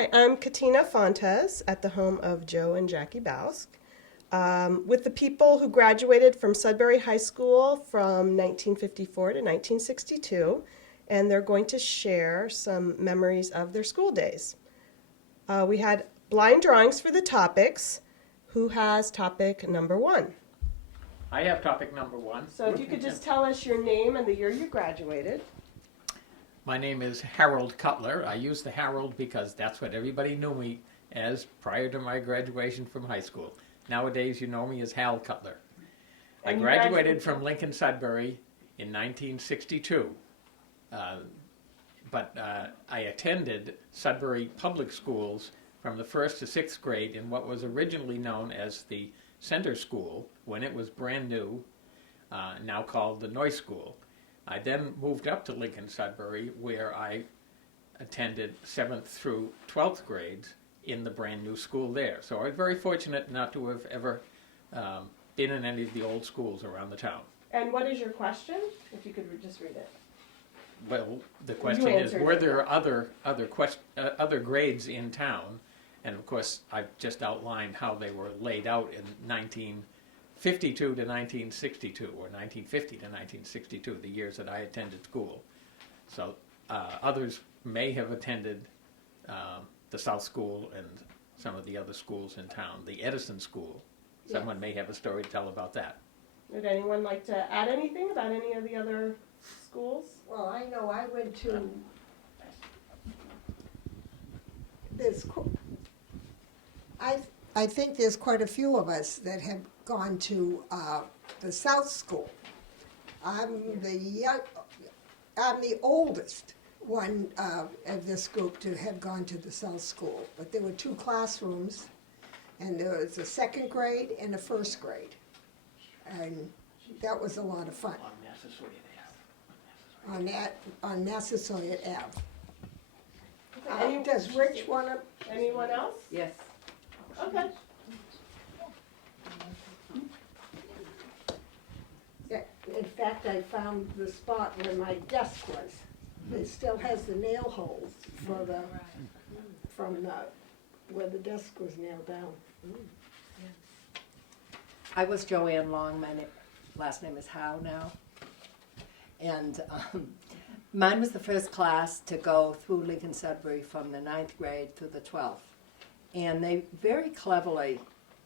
Hi, I'm Katina Fontes at the home of Joe and Jackie Bausk, with the people who graduated from Sudbury High School from 1954 to 1962, and they're going to share some memories of their school days. We had blind drawings for the topics. Who has topic number one? I have topic number one. So if you could just tell us your name and the year you graduated. My name is Harold Cutler. I use the Harold because that's what everybody knew me as prior to my graduation from high school. Nowadays, you know me as Hal Cutler. I graduated from Lincoln Sudbury in 1962, but I attended Sudbury Public Schools from the 1st to 6th grade in what was originally known as the Center School when it was brand new, now called the Noyce School. I then moved up to Lincoln Sudbury, where I attended 7th through 12th grades in the brand new school there. So I was very fortunate not to have ever been in any of the old schools around the town. And what is your question? If you could just read it. Well, the question is, were there other grades in town? And of course, I've just outlined how they were laid out in 1952 to 1962, or 1950 to 1962, the years that I attended school. So others may have attended the South School and some of the other schools in town. The Edison School, someone may have a story to tell about that. Would anyone like to add anything about any of the other schools? Well, I know I went to, I think there's quite a few of us that have gone to the South School. I'm the oldest one of this group to have gone to the South School, but there were 2 classrooms, and there was a 2nd grade and a 1st grade, and that was a lot of fun. On Massasoit Ave. Does Rich want to? Anyone else? Yes. Okay. Yeah, in fact, I found the spot where my desk was. It still has the nail holes for from where the desk was nailed down. I was Joanne Long. My last name is Howe now. And mine was the first class to go through Lincoln Sudbury from the 9th grade through the 12th. And they very cleverly,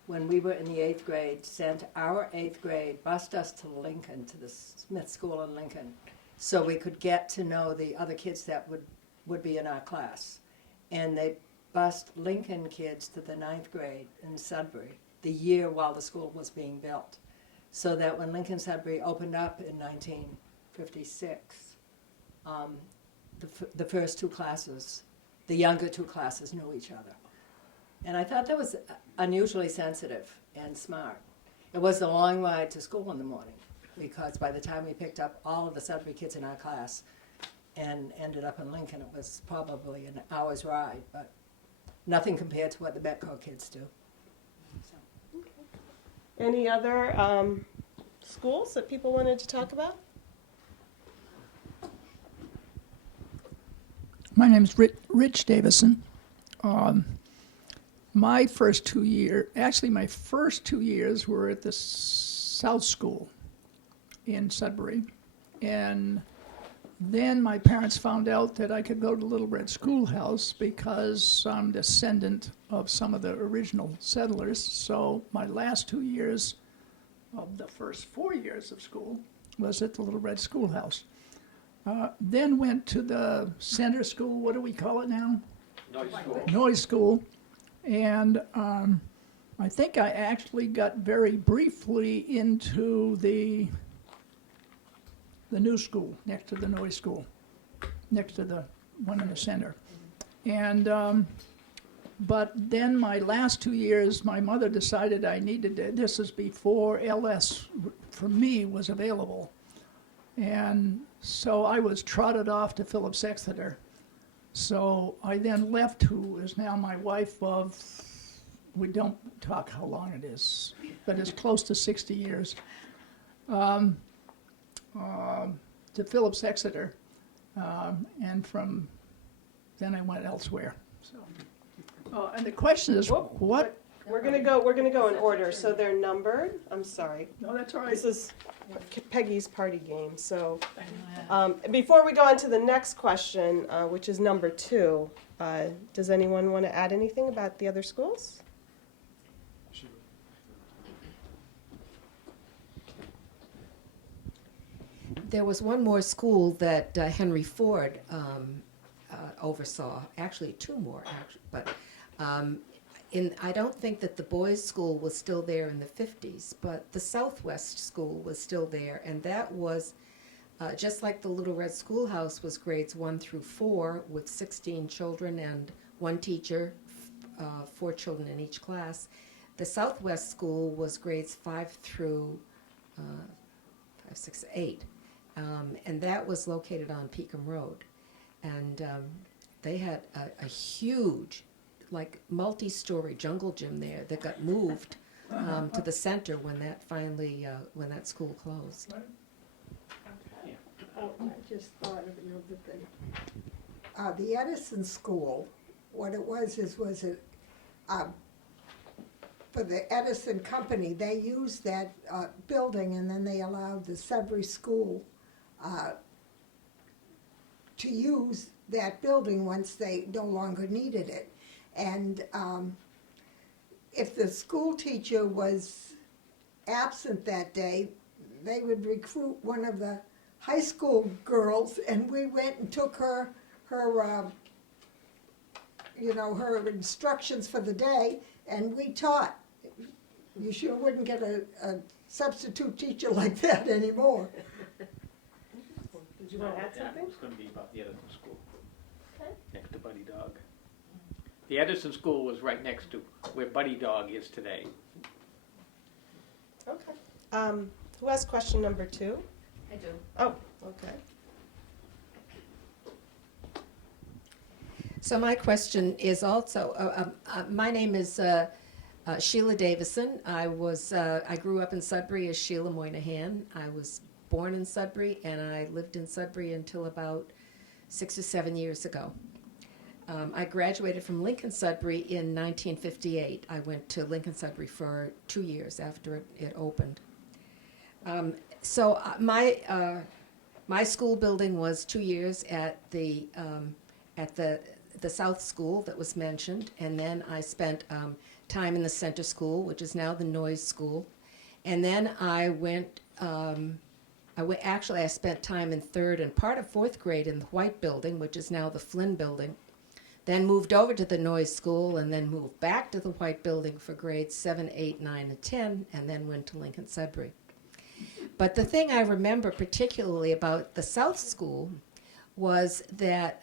when we were in the 8th grade, sent our 8th grade, bused us to Lincoln, to the Smith School in Lincoln, so we could get to know the other kids that would be in our class. And they bused Lincoln kids to the 9th grade in Sudbury the year while the school was being built. So that when Lincoln Sudbury opened up in 1956, the first 2 classes, the younger 2 classes knew each other. And I thought that was unusually sensitive and smart. It was a long ride to school in the morning, because by the time we picked up all of the Sudbury kids in our class and ended up in Lincoln, it was probably an hour's ride, but nothing compared to what the Metco kids do. So. Any other schools that people wanted to talk about? My name's Rich Davison. My first 2 years, actually my first 2 years were at the South School in Sudbury. And then my parents found out that I could go to Little Red Schoolhouse because I'm descendant of some of the original settlers. So my last 2 years of the first 4 years of school was at the Little Red Schoolhouse. Then went to the center school, what do we call it now? Noyce School. Noyce School. And I think I actually got very briefly into the new school next to the Noyce School, next to the one in the center. And but then my last 2 years, my mother decided I needed to, this is before LS for me was available. And so I was trotted off to Phillips Exeter. So I then left, who is now my wife of, we don't talk how long it is, but it's close to 60 years, to Phillips Exeter. And from then I went elsewhere. So. And the question is, Whoop. what? We're gonna go in order, so they're numbered. I'm sorry. No, that's all right. This is Peggy's party game, so, before we go on to the next question, which is number 2, does anyone want to add anything about the other schools? There was one more school that Henry Ford oversaw, actually 2 more, but I don't think that the boys' school was still there in the 50s, but the Southwest School was still there, and that was just like the Little Red Schoolhouse was grades 1 through 4 with 16 children and 1 teacher, 4 children in each class. The Southwest School was grades 5 through 5, 6, 8. And that was located on Pekin Road. And they had a huge, like, multi-story jungle gym there that got moved to the center when that finally, when that school closed. Oh, I just thought of another thing. The Edison School, what it was for the Edison Company, they used that building, and then they allowed the Sudbury School to use that building once they no longer needed it. And if the school teacher was absent that day, they would recruit one of the high school girls, and we went and took her instructions for the day, and we taught. You sure wouldn't get a substitute teacher like that anymore. Did you want to add something? It was going to be about the Edison School. Okay. Next to Buddy Dog. The Edison School was right next to where Buddy Dog is today. Okay. Who has question number 2? I do. Oh, okay. So my question is also, my name is Sheila Davison. I grew up in Sudbury as Sheila Moynihan. I was born in Sudbury, and I lived in Sudbury until about 6 or 7 years ago. I graduated from Lincoln Sudbury in 1958. I went to Lincoln Sudbury for 2 years after it opened. So my school building was 2 years at the South School that was mentioned, and then I spent time in the Center School, which is now the Noyes School, and then I spent time in 3rd and part of 4th grade in the White Building, which is now the Flynn Building, then moved over to the Noyes School, and then moved back to the White Building for grades 7, 8, 9, and 10, and then went to Lincoln Sudbury. But the thing I remember particularly about the South School was that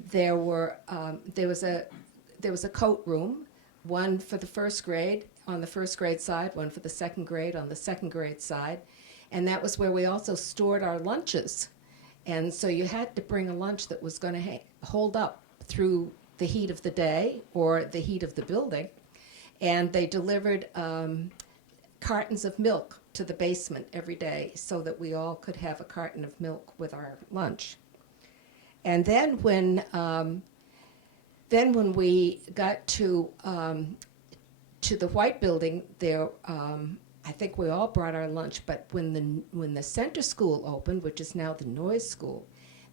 there was a coat room, one for the 1st grade on the 1st grade side, one for the 2nd grade on the 2nd grade side, and that was where we also stored our lunches. And so you had to bring a lunch that was going to hold up through the heat of the day or the heat of the building, and they delivered cartons of milk to the basement every day so that we all could have a carton of milk with our lunch. And then when we got to the White Building, there I think we all brought our lunch. But when the Center School opened, which is now the Noyes School,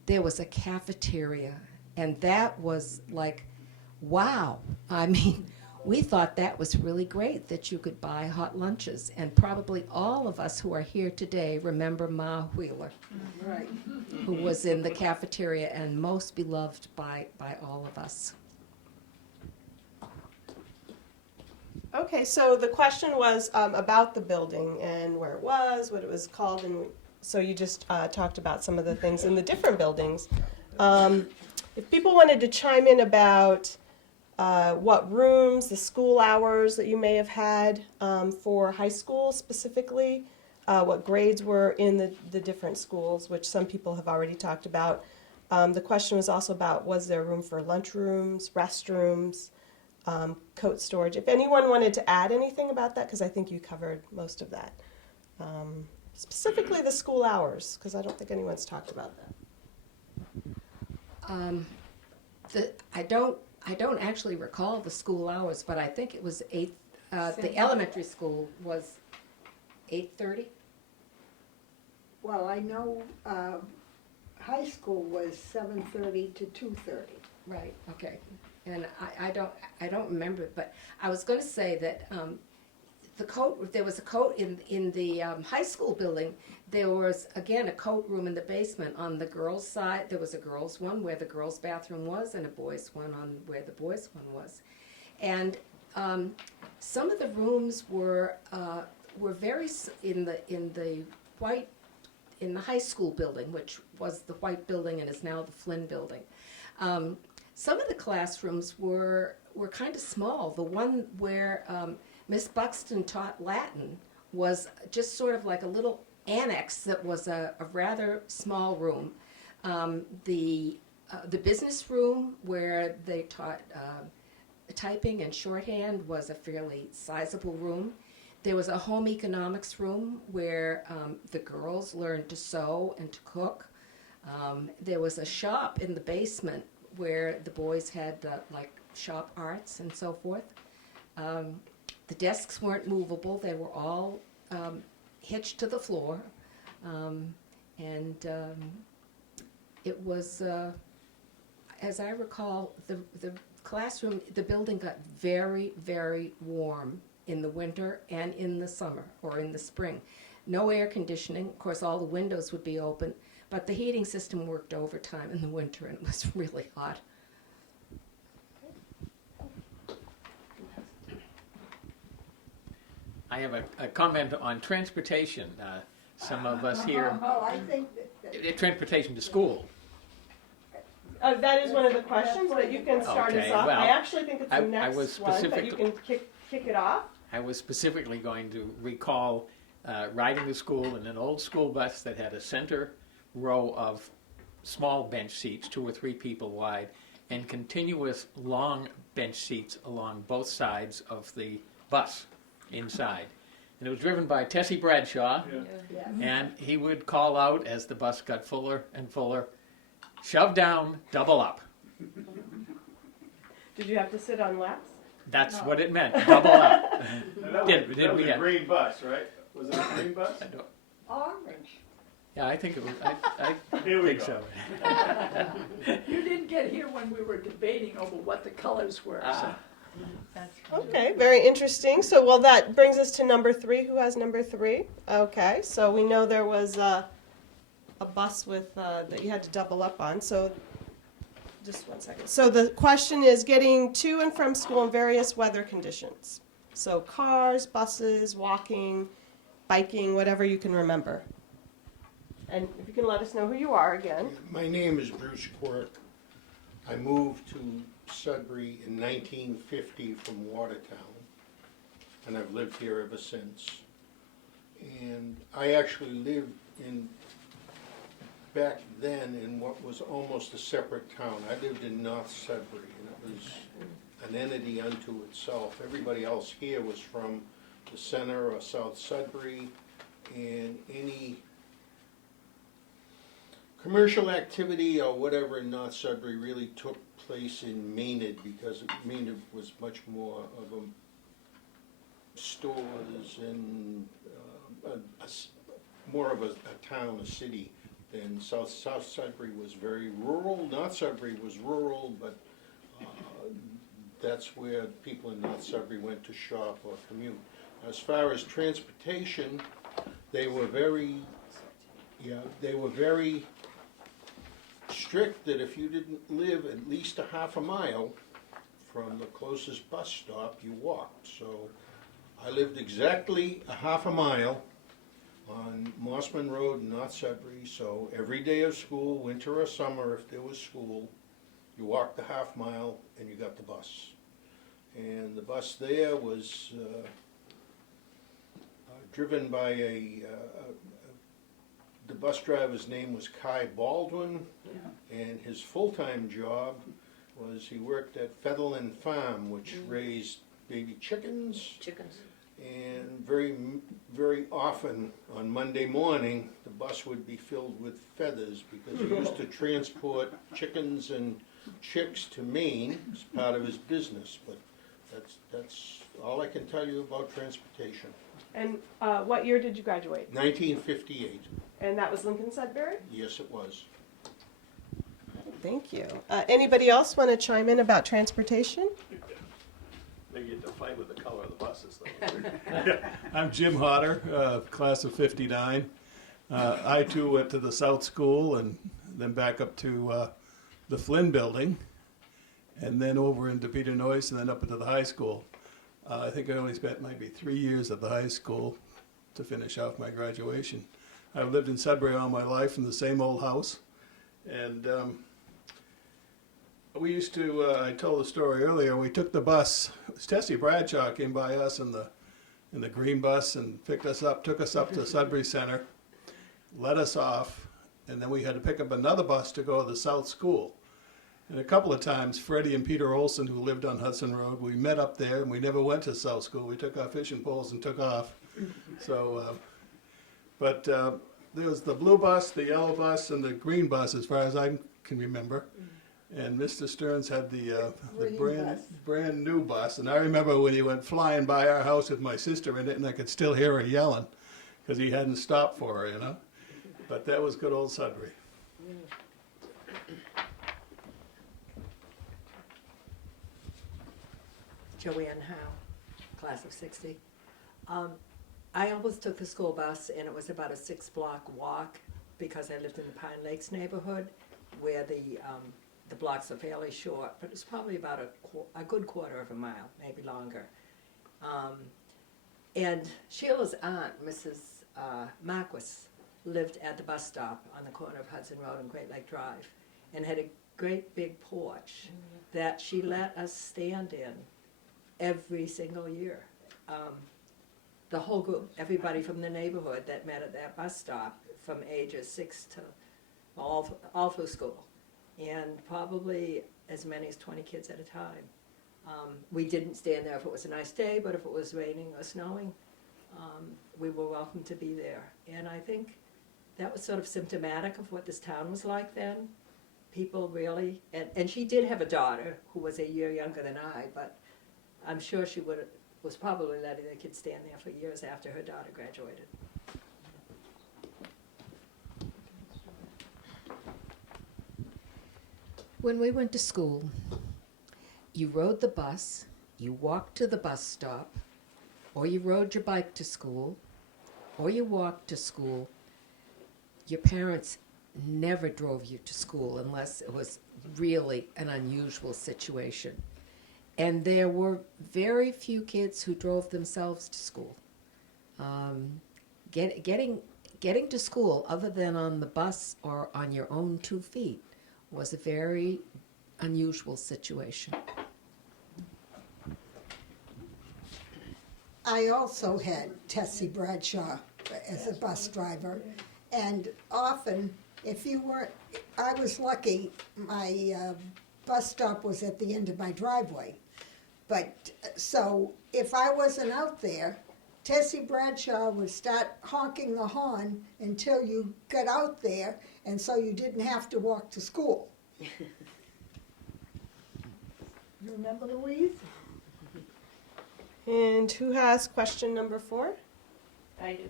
there was a cafeteria, and that was like, wow! I mean, we thought that was really great that you could buy hot lunches, and probably all of us who are here today remember Ma Wheeler, Right. who was in the cafeteria and most beloved by all of us. Okay, so the question was about the building and where it was, what it was called, and so you just talked about some of the things in the different buildings. If people wanted to chime in about what rooms, the school hours that you may have had for high school specifically, what grades were in the different schools, which some people have already talked about. The question was also about, was there room for lunchrooms, restrooms, coat storage? If anyone wanted to add anything about that, because I think you covered most of that. Specifically the school hours, because I don't think anyone's talked about that. I don't actually recall the school hours, but I think it was 8, the elementary school was 8:30. Well, I know, high school was 7:30 to 2:30. Right. Okay. And I don't remember it, but I was going to say that there was a coat in the high school building. There was again a coat room in the basement. On the girls' side, there was a girls' one where the girls' bathroom was, and a boys' one on where the boys' one was. And some of the rooms were very in the high school building, which was the white building and is now the Flynn building. Some of the classrooms were kind of small. The one where Miss Buxton taught Latin was just sort of like a little annex that was a rather small room. The business room where they taught typing and shorthand was a fairly sizable room. There was a home economics room where the girls learned to sew and to cook. There was a shop in the basement where the boys had like shop arts and so forth. The desks weren't movable; they were all hitched to the floor, and it was, as I recall, the classroom, the building got very, very warm in the winter and in the summer or in the spring. No air conditioning. Of course, all the windows would be open, but the heating system worked overtime in the winter, and it was really hot. I have a comment on transportation. Some of us here, Oh, I think that transportation to school. That is one of the questions, but you can start us Okay, off. well, I actually think it's the I next was one, but you specifically- can kick it off. I was specifically going to recall riding to school in an old school bus that had a center row of small bench seats, 2 or 3 people wide, and continuous long bench seats along both sides of the bus inside. And it was driven by Tessie Bradshaw, yeah. and he would call out as the bus got fuller and fuller, shove down, double up. Did you have to sit on laps? That's what it meant, double up. That Did was we a have- green bus, right? Was it a green bus? I don't- Orange. Yeah, I think it was. I Here we think go. so. You didn't get here when we were debating over what the colors were. So. Okay, very interesting. So, well, that brings us to number 3. Who has number 3? Okay, so we know there was a bus with that you had to double up on. So, just one second. So the question is getting to and from school in various weather conditions. So cars, buses, walking, biking, whatever you can remember. And if you can let us know who you are again. My name is Bruce Quirk. I moved to Sudbury in 1950 from Watertown, and I've lived here ever since. And I actually lived back then in what was almost a separate town. I lived in North Sudbury, and it was an entity unto itself. Everybody else here was from the center or South Sudbury, and any commercial activity or whatever in North Sudbury really took place in Maynard, because Maynard was much more of a stores and more of a town, a city, than South Sudbury was very rural. North Sudbury was rural, but that's where people in North Sudbury went to shop or commute. As far as transportation, they were very strict that if you didn't live at least a half a mile from the closest bus stop, you walked. So I lived exactly a half a mile on Mossman Road in North Sudbury. So every day of school, winter or summer, if there was school, you walked the half mile and you got the bus. And the bus there was driven by the bus driver's name was Kai Baldwin, and his full-time job was he worked at Fetherland Farm, which raised baby chickens. And very often on Monday morning, the bus would be filled with feathers because he used to transport chickens and chicks to Maine as part of his business, but that's all I can tell you about transportation. And what year did you graduate? 1958, And that was Lincoln Sudbury? yes it was. Thank you. Anybody else want to chime in about transportation? They get to fight with the color of the buses, though. I'm Jim Hodder, class of '59. I too went to the South School and then back up to the Flynn Building, and then over into Peter Noyce, and then up into the high school. I think I only spent maybe 3 years at the high school to finish off my graduation. I've lived in Sudbury all my life in the same old house, and we used to, I told the story earlier, we took the bus. Tessie Bradshaw came by us in the green bus and picked us up, took us up to Sudbury Center, let us off, and then we had to pick up another bus to go to the South School. And a couple of times, Freddie and Peter Olson, who lived on Hudson Road, we met up there, and we never went to South School. We took our fishing poles and took off. So, but there was the blue bus, the yellow bus, and the green bus, as far as I can remember. And Mr. Stearns had the Green bus. brand new bus. And I remember when he went flying by our house with my sister in it, and I could still hear her yelling because he hadn't stopped for her, you know. But that was good old Sudbury. Joanne Howe, class of '60. I always took the school bus, and it was about a 6-block walk because I lived in the Pine Lakes neighborhood, where the blocks are fairly short, but it's probably about a good quarter of a mile, maybe longer. And Sheila's aunt, Mrs. Marquis, lived at the bus stop on the corner of Hudson Road and Great Lake Drive, and had a great big porch that she let us stand in every single year. The whole group, everybody from the neighborhood that met at that bus stop, from ages 6 to all through school, and probably as many as 20 kids at a time. We didn't stand there if it was a nice day, but if it was raining or snowing, we were welcome to be there. And I think that was sort of symptomatic of what this town was like then. People really, and she did have a daughter who was a year younger than I, but I'm sure she was probably letting the kids stand there for years after her daughter graduated. When we went to school, you rode the bus, you walked to the bus stop, or you rode your bike to school, or you walked to school. Your parents never drove you to school unless it was really an unusual situation. And there were very few kids who drove themselves to school. Getting to school, other than on the bus or on your own 2 feet, was a very unusual situation. I also had Tessie Bradshaw as a bus driver, and often, if you weren't, I was lucky, my bus stop was at the end of my driveway. But, so, if I wasn't out there, Tessie Bradshaw would start honking the horn until you got out there, and so you didn't have to walk to school. You remember Louise? And who has question number 4? I do.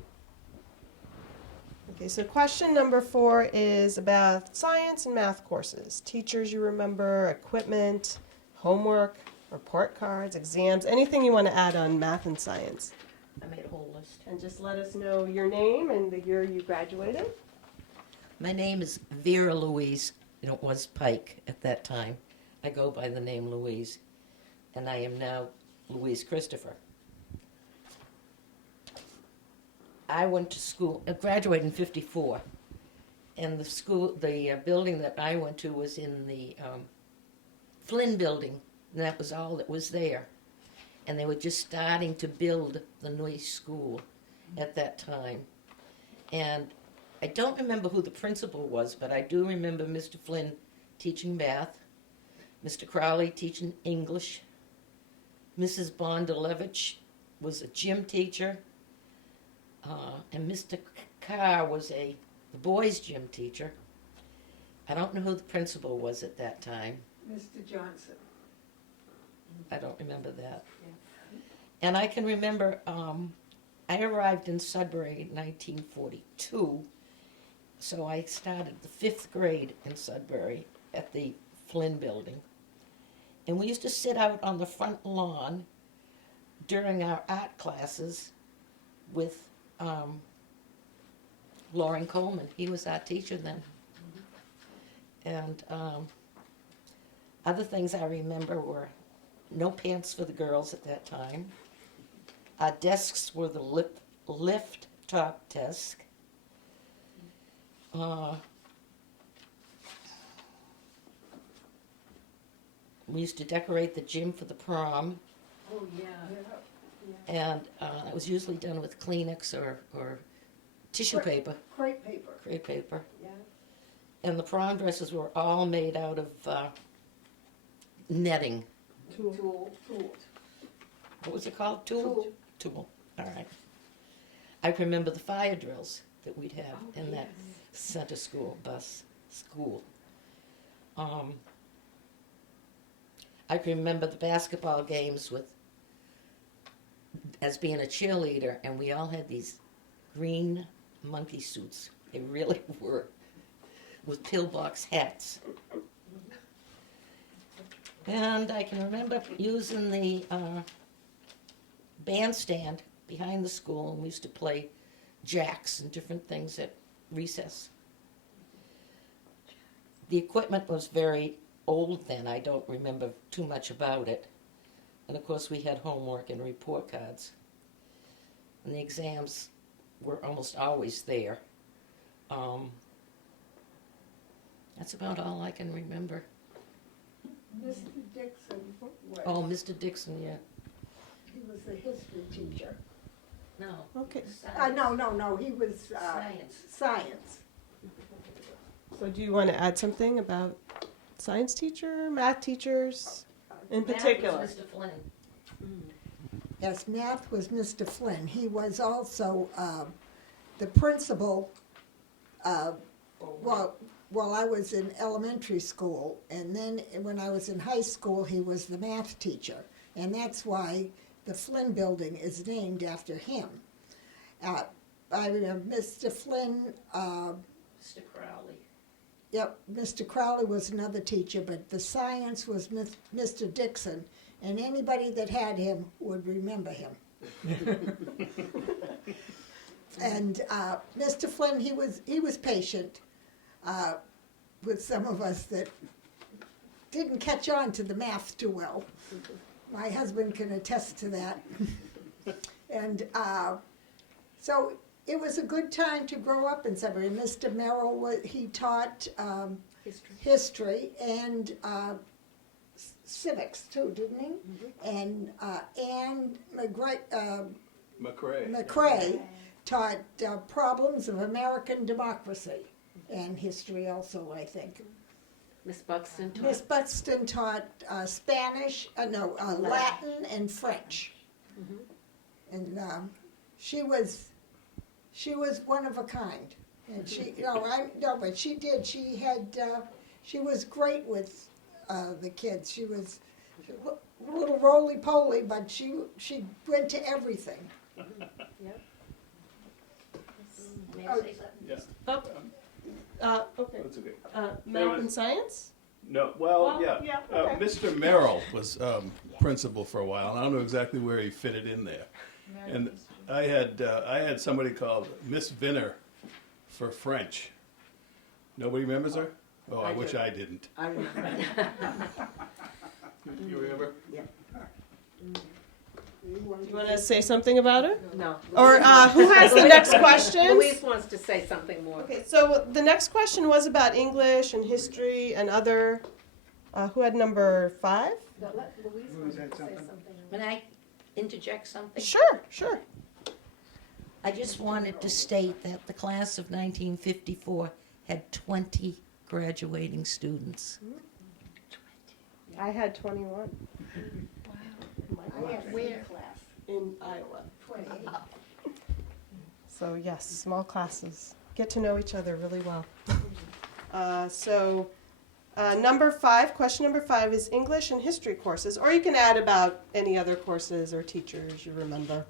Okay, so question number 4 is about science and math courses. Teachers you remember, equipment, homework, report cards, exams, anything you want to add on math and science. I made a whole list. And just let us know your name and the year you graduated. My name is Vera Louise, and it was Pike at that time. I go by the name Louise, and I am now Louise Christopher. I went to school, I graduated in '54, and the building that I went to was in the Flynn building, and that was all that was there. And they were just starting to build the new school at that time. And I don't remember who the principal was, but I do remember Mr. Flynn teaching math, Mr. Crowley teaching English, Mrs. Bondalevich was a gym teacher, and Mr. Carr was the boys' gym teacher. I don't know who the principal was at that time, Mr. Johnson. I don't remember that. And I can remember, I arrived in Sudbury in 1942, so I started the 5th grade in Sudbury at the Flynn Building. And we used to sit out on the front lawn during our art classes with Lauren Coleman. He was our teacher then. And other things I remember were no pants for the girls at that time. Our desks were the lift top desk. We used to decorate the gym for the prom, Oh, yeah. and it was usually done with Kleenex or tissue paper, Crepe paper. crepe paper. Yeah. And the prom dresses were all made out of netting. Tool. What was it called? Tool? Tool. All right. I can remember the fire drills that we'd have in that center school, bus school. I can remember the basketball games as being a cheerleader, and we all had these green monkey suits. They really were, with pillbox hats. And I can remember using the bandstand behind the school, and we used to play jacks and different things at recess. The equipment was very old then. I don't remember too much about it. And of course we had homework and report cards. And the exams were almost always there. That's about all I can remember. Mr. Dixon was, Oh, Mr. Dixon, yeah. he was the history teacher. No. Okay. No, he was Science. science. So do you want to add something about science teacher, math teachers in particular? Mr. Flynn. Yes, math was Mr. Flynn. He was also the principal while I was in elementary school, and then when I was in high school, he was the math teacher, and that's why the Flynn Building is named after him. I remember Mr. Flynn. Mr. Crowley. Yep, Mr. Crowley was another teacher, but the science was Mr. Dixon, and anybody that had him would remember him. And Mr. Flynn, he was patient with some of us that didn't catch on to the math too well. My husband can attest to that. And so it was a good time to grow up in Sudbury. Mr. Merrill, he taught history and civics too, didn't he? Mm-hmm. And Anne McCrae taught problems of American democracy and history also, I think. Miss Buxton taught. Miss Buxton taught Spanish, Latin and French. Mm-hmm. And she was one of a kind. And she, but she did. She had, she was great with the kids. She was a little roly-poly, but she went to everything. Yep. May I say something? Yeah. Okay. That's okay. Math and science? No, well, yeah. yeah, okay. Mr. Merrill was principal for a while, and I don't know exactly where he fitted in there. And I had somebody called Miss Vinner for French. Nobody remembers her? Oh, I wish I didn't. I remember. You remember? Yeah. Do you want to say something about her? No. Or who has the next question? Louise wants to say something more. Okay, so the next question was about English and history and other. Who had number 5? Louise had something. Can I interject something? Sure. I just wanted to state that the class of 1954 had 20 graduating students. I had 21 I had where? in Iowa. 28. So yes, small classes. Get to know each other really well. So Question number 5 is English and history courses, or you can add about any other courses or teachers you remember.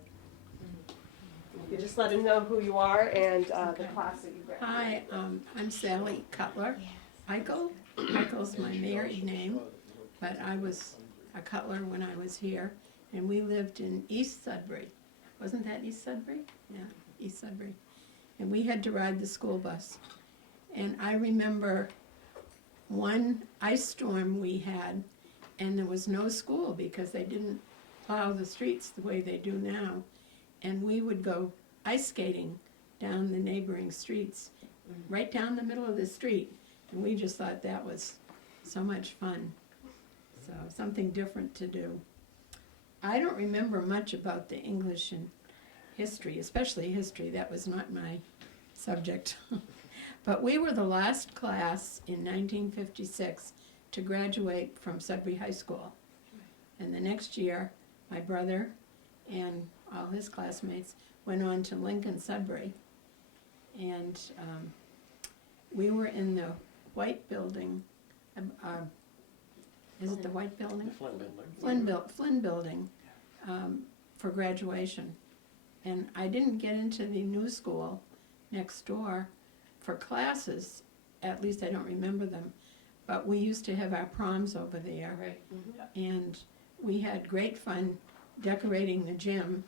You just let them know who you are and the class that you graduated. Hi, I'm Sally Cutler. Michael's my married name, but I was a Cutler when I was here, and we lived in East Sudbury. Wasn't that East Sudbury? Yeah, East Sudbury. And we had to ride the school bus. And I remember one ice storm we had, and there was no school because they didn't plow the streets the way they do now. And we would go ice skating down the neighboring streets, right down the middle of the street. And we just thought that was so much fun. So something different to do. I don't remember much about the English and history, especially history. That was not my subject. But we were the last class in 1956 to graduate from Sudbury High School. And the next year, my brother and all his classmates went on to Lincoln Sudbury. And we were in the White Building. Is it the White Building? Flynn Building for graduation. And I didn't get into the new school next door for classes. At least I don't remember them. But we used to have our proms over there. Right. And we had great fun decorating the gym.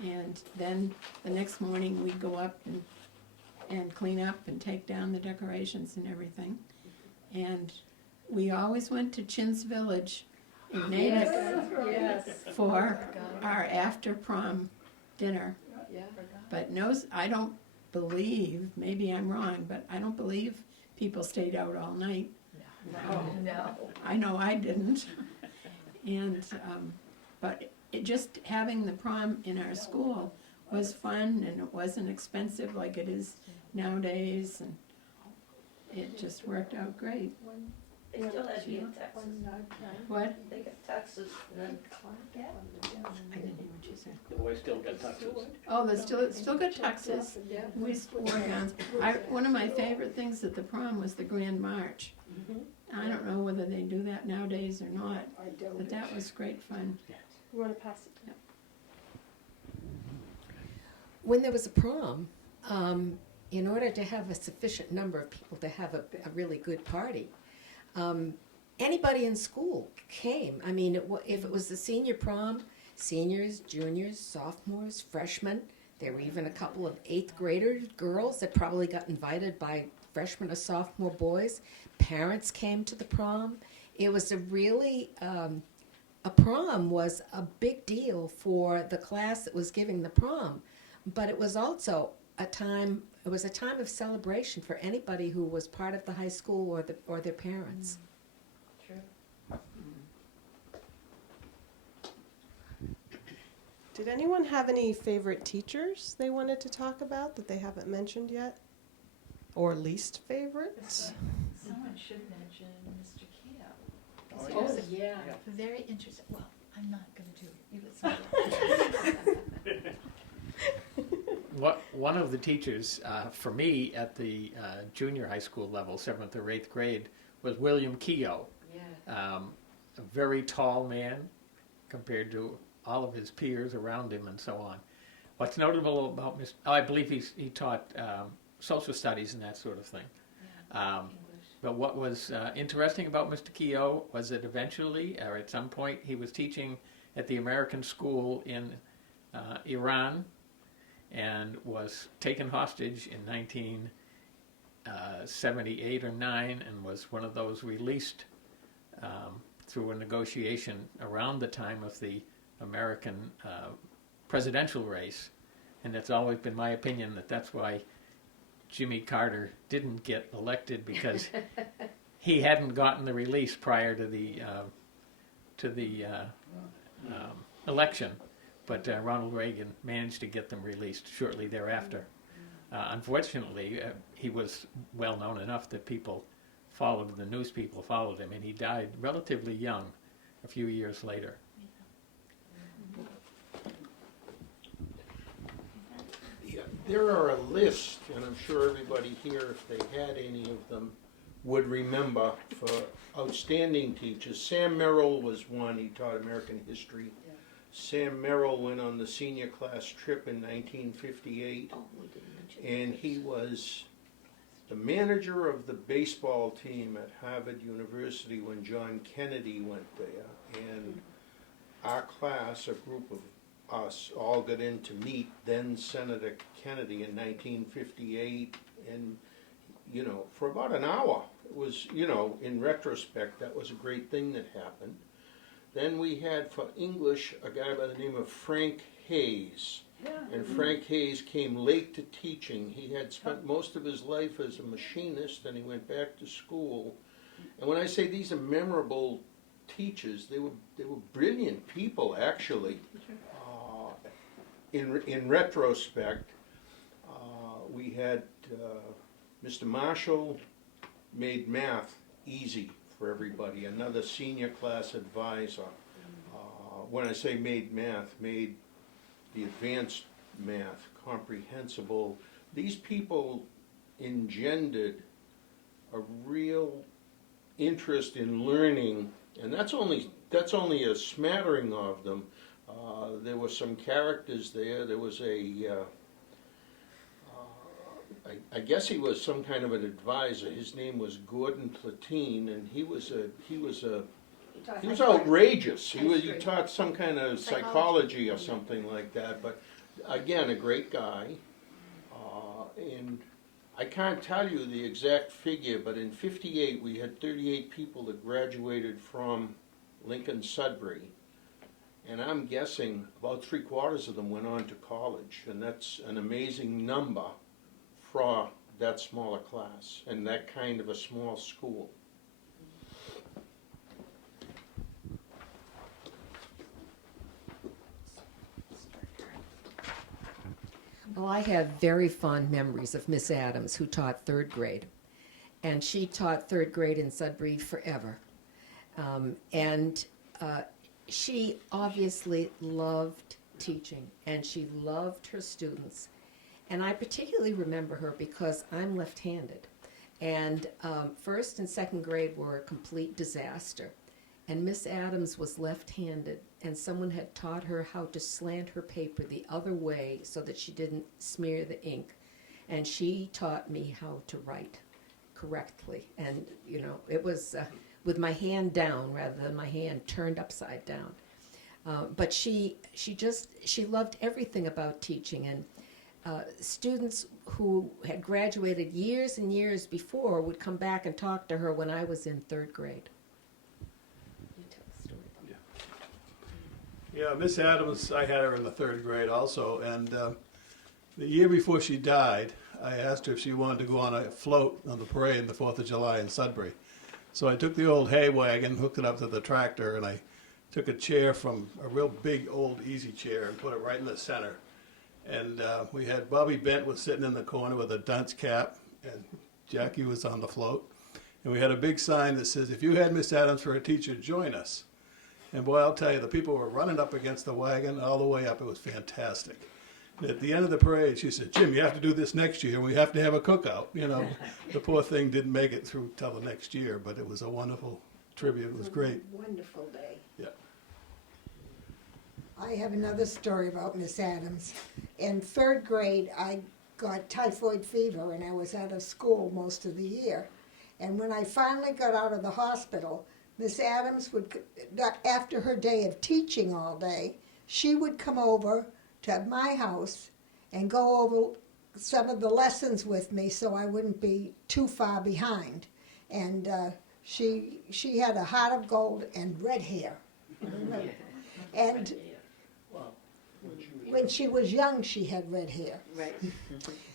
And then the next morning we'd go up and clean up and take down the decorations and everything. And we always went to Chin's Village in Natick for our after prom dinner. But I don't believe, maybe I'm wrong, but I don't believe people stayed out all night. No. I know I didn't. And but just having the prom in our school was fun, and it wasn't expensive like it is nowadays, and it just worked out great. They still had me in Texas. What? They got Texas, and then I didn't hear what you said. The boys still got tuxes. Oh, they still got tuxes. We wore gowns. One of my favorite things at the prom was the Grand March. I don't know whether they do that nowadays or not, but that was great fun. You want to pass it? When there was a prom, in order to have a sufficient number of people to have a really good party, anybody in school came. I mean, if it was the senior prom, seniors, juniors, sophomores, freshmen, there were even a couple of 8th grader girls that probably got invited by freshman or sophomore boys. Parents came to the prom. It was a really, a prom was a big deal for the class that was giving the prom, but it was also a time of celebration for anybody who was part of the high school or their parents. Did anyone have any favorite teachers they wanted to talk about that they haven't mentioned yet? Or least favorites? Someone should mention Mr. Keogh. Oh, yeah. Very interesting. Well, I'm not going to do it. You listen. One of the teachers for me at the junior high school level, 7th or 8th grade, was William Keogh. A very tall man compared to all of his peers around him and so on. What's notable about Mr. I believe he taught social studies and that sort of thing. But what was interesting about Mr. Keogh was that eventually, or at some point, he was teaching at the American school in Iran and was taken hostage in 1978 or 9 and was one of those released through a negotiation around the time of the American presidential race. And it's always been my opinion that that's why Jimmy Carter didn't get elected, because he hadn't gotten the release prior to the election, but Ronald Reagan managed to get them released shortly thereafter. Unfortunately, he was well known enough that people followed, the news people followed him, and he died relatively young a few years later. There are a list, and I'm sure everybody here, if they had any of them, would remember for outstanding teachers. Sam Merrill was one, he taught American history. Sam Merrill went on the senior class trip in 1958, and he was the manager of the baseball team at Harvard University when John Kennedy went there. And our class, a group of us, all got in to meet then Senator Kennedy in 1958, and you know, for about an hour. It was, you know, in retrospect, that was a great thing that happened. Then we had for English a guy by the name of Frank Hayes. And Frank Hayes came late to teaching. He had spent most of his life as a machinist, and he went back to school. And when I say these are memorable teachers, they were brilliant people, actually. In retrospect, we had Mr. Marshall made math easy for everybody, another senior class advisor. When I say made math, made the advanced math comprehensible. These people engendered a real interest in learning, and that's only a smattering of them. There were some characters there. There was I guess he was some kind of an advisor. His name was Gordon Platine, and he was outrageous. He taught some kind of psychology or something like that. But again, a great guy. And I can't tell you the exact figure, but in '58 we had 38 people that graduated from Lincoln Sudbury. And I'm guessing about 3/4 of them went on to college, and that's an amazing number for that smaller class and that kind of a small school. Well, I have very fond memories of Miss Adams, who taught 3rd grade. And she taught 3rd grade in Sudbury forever. She obviously loved teaching, and she loved her students. And I particularly remember her because I'm left-handed. And 1st and 2nd grade were a complete disaster. And Miss Adams was left-handed, and someone had taught her how to slant her paper the other way so that she didn't smear the ink. And she taught me how to write correctly. And, you know, it was with my hand down rather than my hand turned upside down. But she loved everything about teaching. And students who had graduated years and years before would come back and talk to her when I was in 3rd grade. You tell the story about Yeah, Miss Adams, I had her in the 3rd grade also, and the year before she died, I asked her if she wanted to go on a float on the parade on the 4th of July in Sudbury. So I took the old hay wagon, hooked it up to the tractor, and I took a chair from a real big old easy chair and put it right in the center. And we had Bobby Bent was sitting in the corner with a dunce cap, and Jackie was on the float. And we had a big sign that says, "If you had Miss Adams for a teacher, join us." And boy, I'll tell you, the people were running up against the wagon all the way up. It was fantastic. And at the end of the parade, she said, "Jim, you have to do this next year. We have to have a cookout." You know, the poor thing didn't make it through till the next year, but it was a wonderful tribute. It was great. Wonderful day. Yeah. I have another story about Miss Adams. In 3rd grade, I got typhoid fever, and I was out of school most of the year. And when I finally got out of the hospital, Miss Adams would, after her day of teaching all day, she would come over to my house and go over some of the lessons with me so I wouldn't be too far behind. And she had a heart of gold and red hair. And when she was young, she had red hair. Right.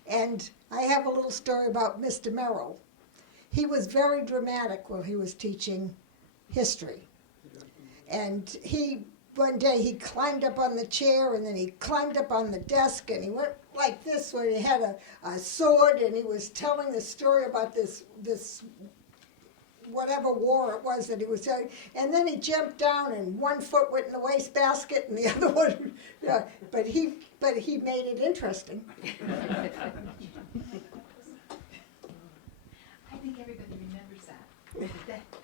And I have a little story about Mr. Merrill. He was very dramatic when he was teaching history. And one day he climbed up on the chair, and then he climbed up on the desk, and he went like this where he had a sword, and he was telling the story about this whatever war it was that he was telling. And then he jumped down, and one foot went in the wastebasket, and the other one, but he made it interesting. I think everybody remembers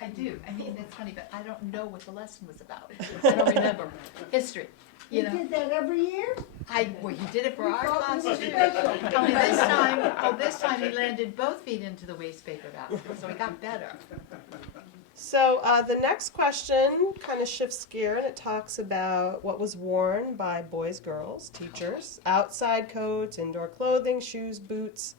I do. I mean, that's funny, but I don't know what the lesson was about. I don't remember. History, you You know. did that every year? Well, he did it for our thought class you were too. special. Only this time he landed both feet into the waste paper basket, so he got better. So the next question kind of shifts gear, and it talks about what was worn by boys, girls, teachers, outside coats, indoor clothing, shoes, boots.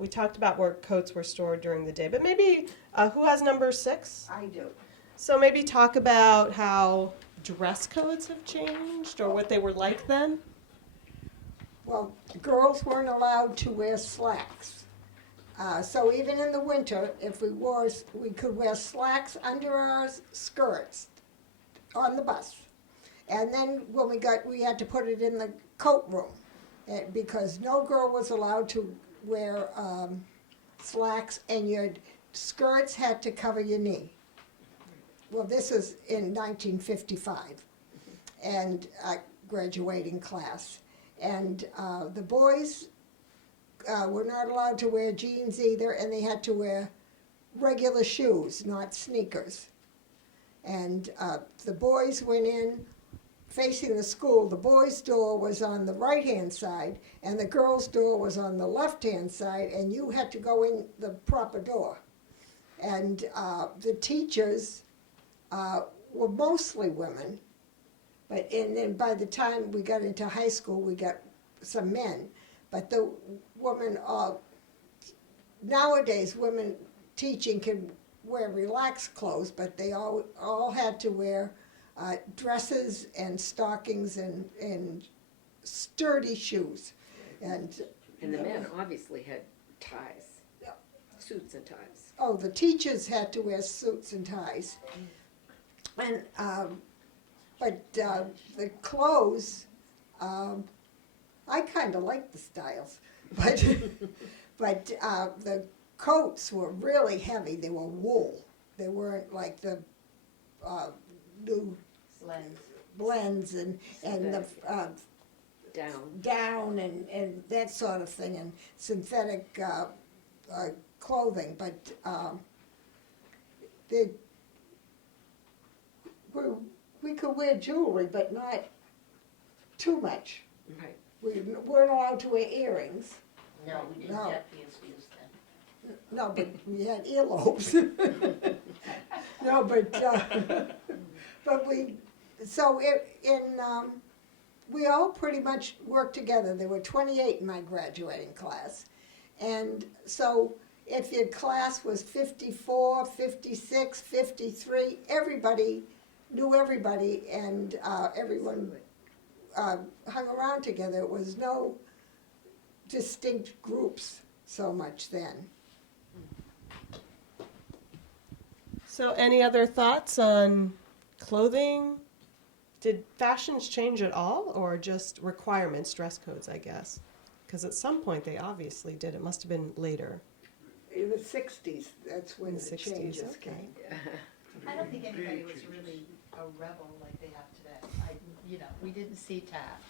We talked about where coats were stored during the day, but maybe who has number 6? I do. So maybe talk about how dress codes have changed or what they were like then. Well, girls weren't allowed to wear slacks. So even in the winter, if we could wear slacks under our skirts on the bus. And then when we had to put it in the coat room because no girl was allowed to wear slacks, and your skirts had to cover your knee. Well, this is in 1955, and graduating class. And the boys were not allowed to wear jeans either, and they had to wear regular shoes, not sneakers. And the boys went in facing the school. The boys' door was on the right-hand side, and the girls' door was on the left-hand side, and you had to go in the proper door. And the teachers were mostly women, and then by the time we got into high school, we got some men. But the women, nowadays, women teaching can wear relaxed clothes, but they all had to wear dresses and stockings and sturdy shoes. And The men obviously had ties, suits and ties. oh, the teachers had to wear suits and ties. And but the clothes, I kind of like the styles, but the coats were really heavy. They were wool. They weren't like the new blends and the down and that sort of thing, and synthetic clothing. But we could wear jewelry, but not too much. Right. We weren't allowed to wear earrings. No, we didn't No. get PSBs then. No, but we had earlobes. No, but we all pretty much worked together. There were 28 in my graduating class. And so if your class was 54, 56, 53, everybody knew everybody, and everyone hung around together. It was no distinct groups so much then. So any other thoughts on clothing? Did fashions change at all, or just requirements, dress codes, I guess? Because at some point they obviously did. It must have been later. In the 60s, that's when In the the 60s, changes okay. came. I don't think anybody was really a rebel like they have today. We didn't see tats.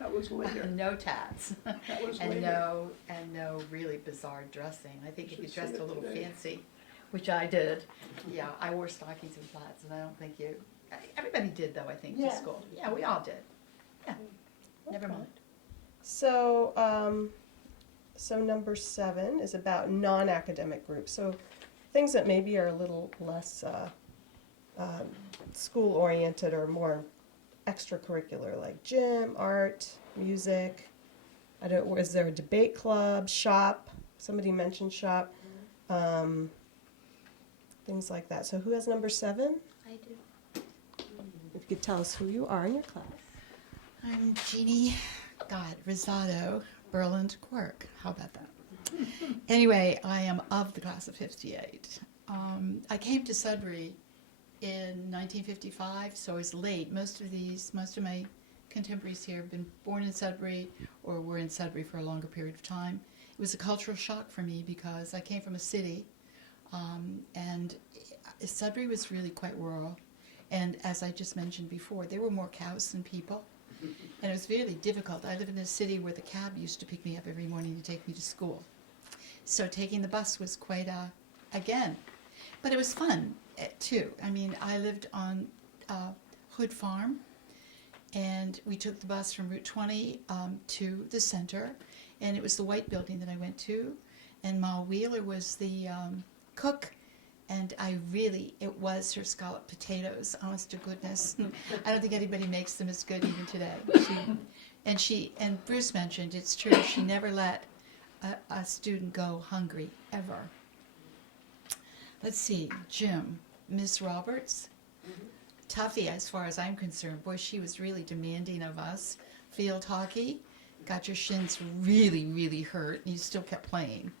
That was later. No tats. That was And later. no really bizarre dressing. I think if you Should dressed see a it little today. fancy, which I did, yeah, I wore stockings and flats, and I don't think everybody did though, I think, to Yeah. school. Yeah, we all did. Yeah, never mind. So, so number 7 is about non-academic groups. So things that maybe are a little less school-oriented or more extracurricular, like gym, art, music. Is there a debate club, shop? Somebody mentioned shop. Things like that. So who has number 7? I do. If you could tell us who you are in your class. I'm Jeannie, Rosado, Berland Quirk. How about that? Anyway, I am of the class of 58. I came to Sudbury in 1955, so I was late. Most of my contemporaries here have been born in Sudbury or were in Sudbury for a longer period of time. It was a cultural shock for me because I came from a city, and Sudbury was really quite rural. And as I just mentioned before, there were more cows than people. And it was really difficult. I live in a city where the cab used to pick me up every morning to take me to school. So taking the bus was quite again. But it was fun too. I mean, I lived on Hood Farm, and we took the bus from Route 20 to the center, and it was the white building that I went to, and Ma Wheeler was the cook, and it was her scalloped potatoes, honest to goodness. I don't think anybody makes them as good even today. And Bruce mentioned, it's true, she never let a student go hungry, ever. Let's see, Jim, Miss Roberts, toughie as far as I'm concerned. Boy, she was really demanding of us. Field hockey, got your shins really, really hurt, and you still kept playing.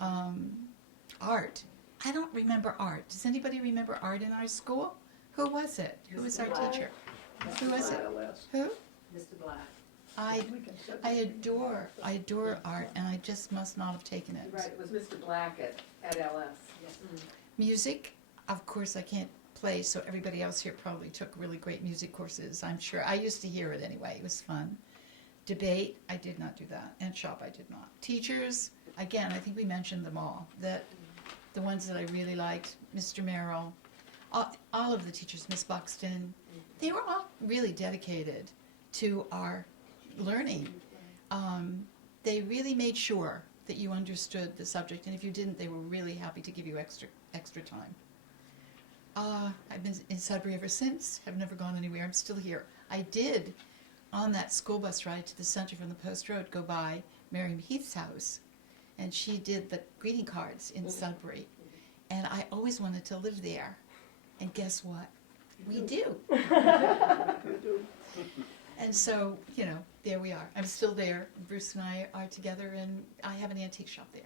Art, I don't remember art. Does anybody remember art in our school? Who was it? Who was our teacher? Who was it? Who? Mr. Black. I adore art, and I just must not have taken it. Right, it was Mr. Black at LS. Yes. Music, of course, I can't play, so everybody else here probably took really great music courses, I'm sure. I used to hear it anyway. It was fun. Debate, I did not do that. And shop, I did not. Teachers, again, I think we mentioned them all. That the ones that I really liked, Mr. Merrill, all of the teachers, Miss Buxton, they were all really dedicated to our learning. They really made sure that you understood the subject, and if you didn't, they were really happy to give you extra time. I've been in Sudbury ever since. I've never gone anywhere. I'm still here. I did, on that school bus ride to the center from the Post Road, go by Miriam Heath's house, and she did the greeting cards in Sudbury, and I always wanted to live there. And guess what? We do. And so, there we are. I'm still there. Bruce and I are together, and I have an antique shop there.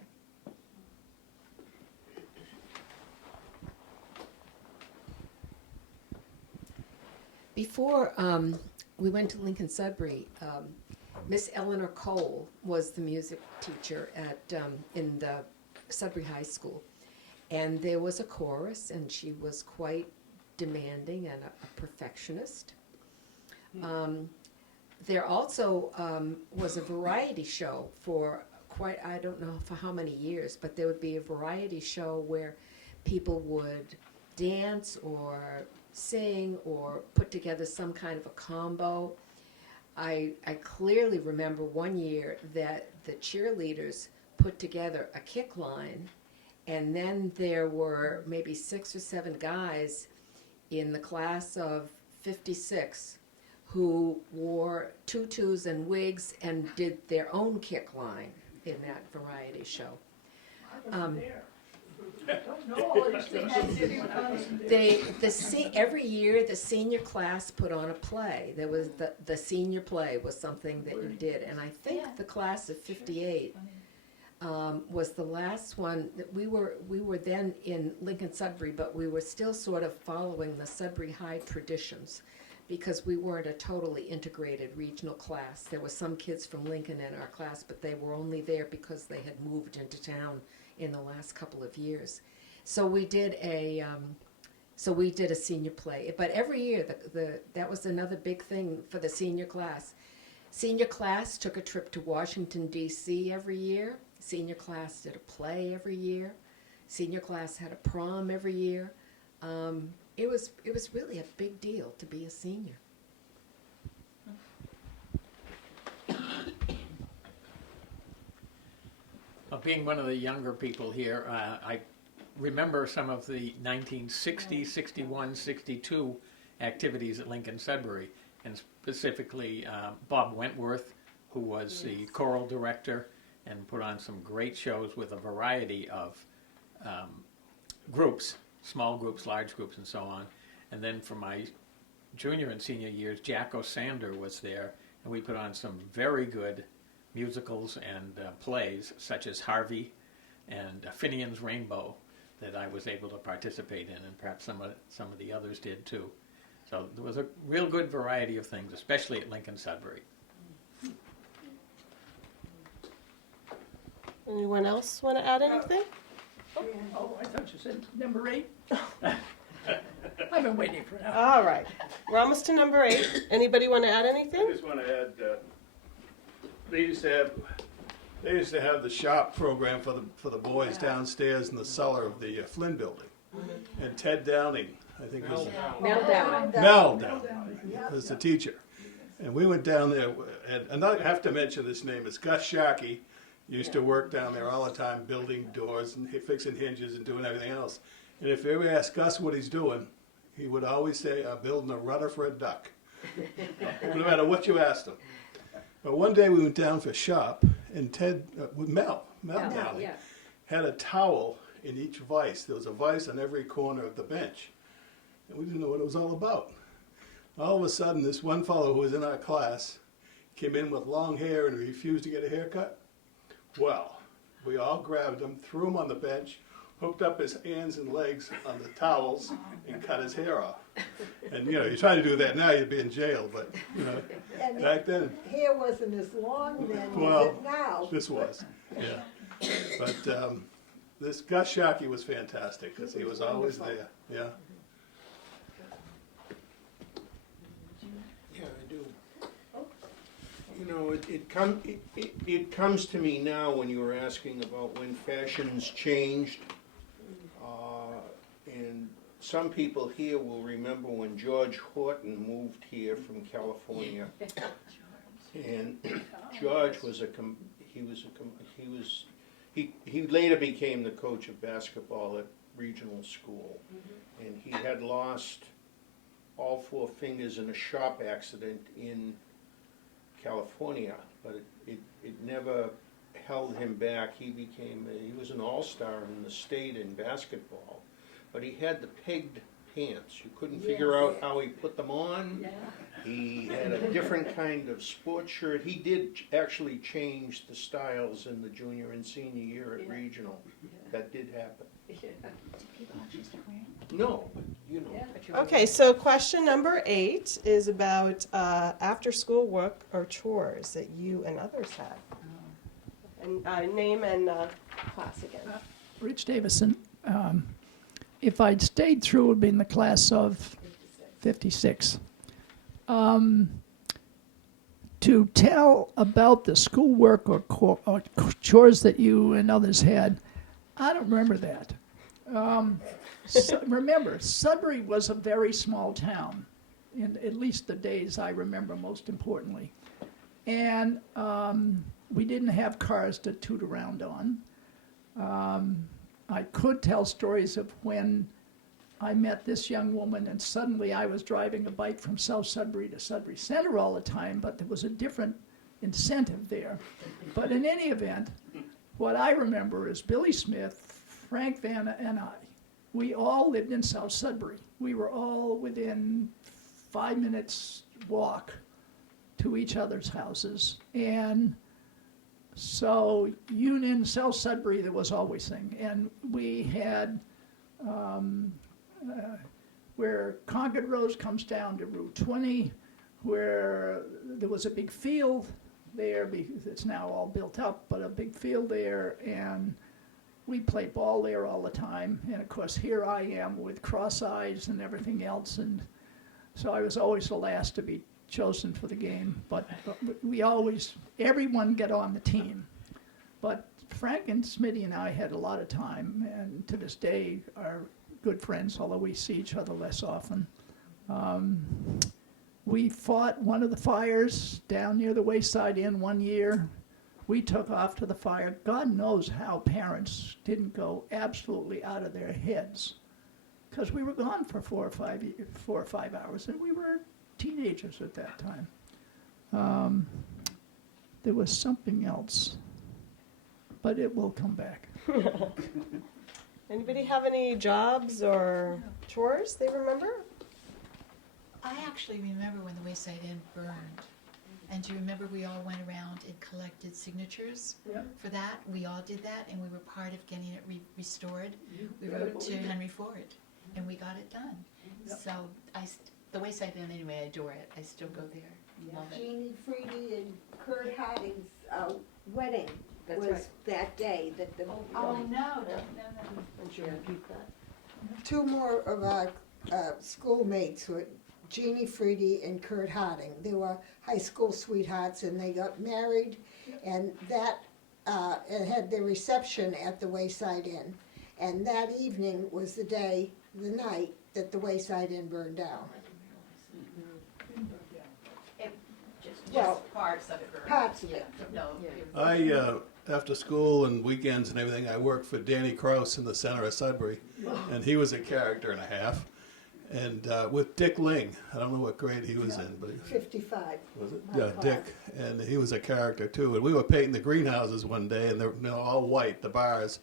Before we went to Lincoln Sudbury, Miss Eleanor Cole was the music teacher in the Sudbury High School. And there was a chorus, and she was quite demanding and a perfectionist. There also was a variety show for I don't know for how many years, but there would be a variety show where people would dance or sing or put together some kind of a combo. I clearly remember one year that the cheerleaders put together a kick line, and then there were maybe 6 or 7 guys in the class of 56 who wore tutus and wigs and did their own kick line in that variety show. Every year the senior class put on a play. There was the senior play was something that you did, and I think the class of 58 was the last one. That we were then in Lincoln Sudbury, but we were still sort of following the Sudbury High traditions, because we weren't a totally integrated regional class. There were some kids from Lincoln in our class, but they were only there because they had moved into town in the last couple of years. So we did a senior play. But every year, that was another big thing for the senior class. Senior class took a trip to Washington, D.C. every year. Senior class did a play every year. Senior class had a prom every year. It was really a big deal to be a senior. Being one of the younger people here, I remember some of the 1960, 61, 62 activities at Lincoln Sudbury, and specifically Bob Wentworth, who was the choral director and put on some great shows with a variety of groups, small groups, large groups, and so on. And then for my junior and senior years, Jack O'Sander was there, and we put on some very good musicals and plays, such as Harvey and Finian's Rainbow, that I was able to participate in, and perhaps some of the others did too. So there was a real good variety of things, especially at Lincoln Sudbury. Anyone else want to add anything? Oh, I thought you said number 8. I've been waiting for that. All right. We're almost to number 8. Anybody want to add I anything? just want to add, they used to have the shop program for the boys downstairs in the cellar of the Flynn building. and Ted Downing, I think was Mel Downing. Mel Downing was the teacher. And we went down there, and I have to mention this name, it's Gus Sharkey. Used to work down there all the time, building doors and fixing hinges and doing everything else. And if you ever ask Gus what he's doing, he would always say, I'm building a rudder for a duck. No matter what you asked him. But one day we went down for shop, and Mel Downing, had a towel in each vise. There was a vise on every corner of the bench. And we didn't know what it was all about. All of a sudden, this one fellow who was in our class came in with long hair and refused to get a haircut. Well, we all grabbed him, threw him on the bench, hooked up his hands and legs on the towels, and cut his hair off. And you try to do that now, you'd be in jail. But And back then, hair wasn't as long then well, as it now. this was, yeah. But this Gus Sharkey was fantastic because he was always there. Yeah. Yeah, I do. It comes to me now when you were asking about when fashions changed. And some people here will remember when George Horton moved here from California. And George he later became the coach of basketball at regional school. And he had lost all 4 fingers in a shop accident in California, but it never held him back. He was an all-star in the state in basketball, but he had the pegged pants. You couldn't figure out how he put them on. He had a different kind of sports shirt. He did actually change the styles in the junior and senior year at regional. That did happen. No, but you know. Okay, so question number 8 is about after-school work or chores that you and others had. And name and class again. Rich Davison. If I'd stayed through, it would be in the class of 56. To tell about the schoolwork or chores that you and others had, I don't remember that. Remember, Sudbury was a very small town, in at least the days I remember most importantly. And we didn't have cars to toot around on. I could tell stories of when I met this young woman and suddenly I was driving a bike from South Sudbury to Sudbury Center all the time, but there was a different incentive there. But in any event, what I remember is Billy Smith, Frank Vanna, and I. We all lived in South Sudbury. We were all within 5 minutes walk to each other's houses. And so Union, South Sudbury, there was always thing. And we had where Concord Rose comes down to Route 20, where there was a big field there, because it's now all built up, but a big field there, and we played ball there all the time. And of course, here I am with cross eyes and everything else, and so I was always the last to be chosen for the game. But we always, everyone got on the team. But Frank and Smitty and I had a lot of time, and to this day are good friends, although we see each other less often. We fought one of the fires down near the Wayside Inn one year. We took off to the fire. God knows how parents didn't go absolutely out of their heads, because we were gone for 4 or 5 hours, and we were teenagers at that time. There was something else, but it will come back. Anybody have any jobs or chores they remember? I actually remember when the Wayside Inn burned. And do you remember we all went around and collected signatures for that? We all did that, and we were part of getting it restored. We wrote to Henry Ford, and we got it done. So the Wayside Inn, anyway, I adore it. I still go there. Love it. Jeannie Freedy and Kurt Harding's wedding was that day. That the No. two more of our schoolmates were Jeannie Freedy and Kurt Harding. They were high school sweethearts, and they got married, and that and had their reception at the Wayside Inn. And that evening was the night that the Wayside Inn burned down. Well, parts of it. parts of it. I, after school and weekends and everything, I worked for Danny Krause in the center of Sudbury, and he was a character and a half. And with Dick Ling, I don't know what grade he was in, but 55. was it? My Yeah, class. Dick, and he was a character too. And we were painting the greenhouses one day, and they're all white, the bars.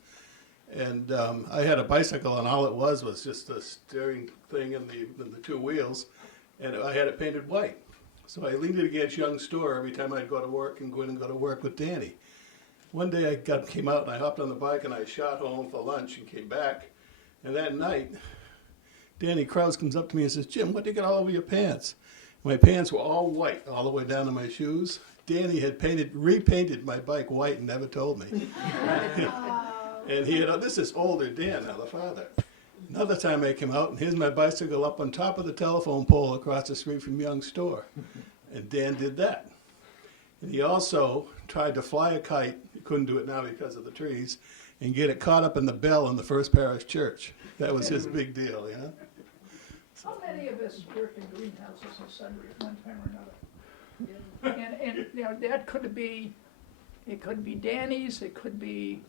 And I had a bicycle, and all it was just a steering thing and the two wheels, and I had it painted white. So I leaned it against Young's store every time I'd go to work and go in and go to work with Danny. One day I came out and I hopped on the bike and I shot home for lunch and came back. And that night, Danny Krause comes up to me and says, "Jim, what do you got all over your pants?" My pants were all white all the way down to my shoes. Danny had repainted my bike white and never told me. And he had, this is older Dan now, the father. Another time I came out, and here's my bicycle up on top of the telephone pole across the street from Young's store. And Dan did that. And he also tried to fly a kite, he couldn't do it now because of the trees, and get it caught up in the bell in the First Parish Church. That was his big deal, you know? How many of us worked in greenhouses in Sudbury at one time or another? And you know, that could be, it could be Danny's, it could be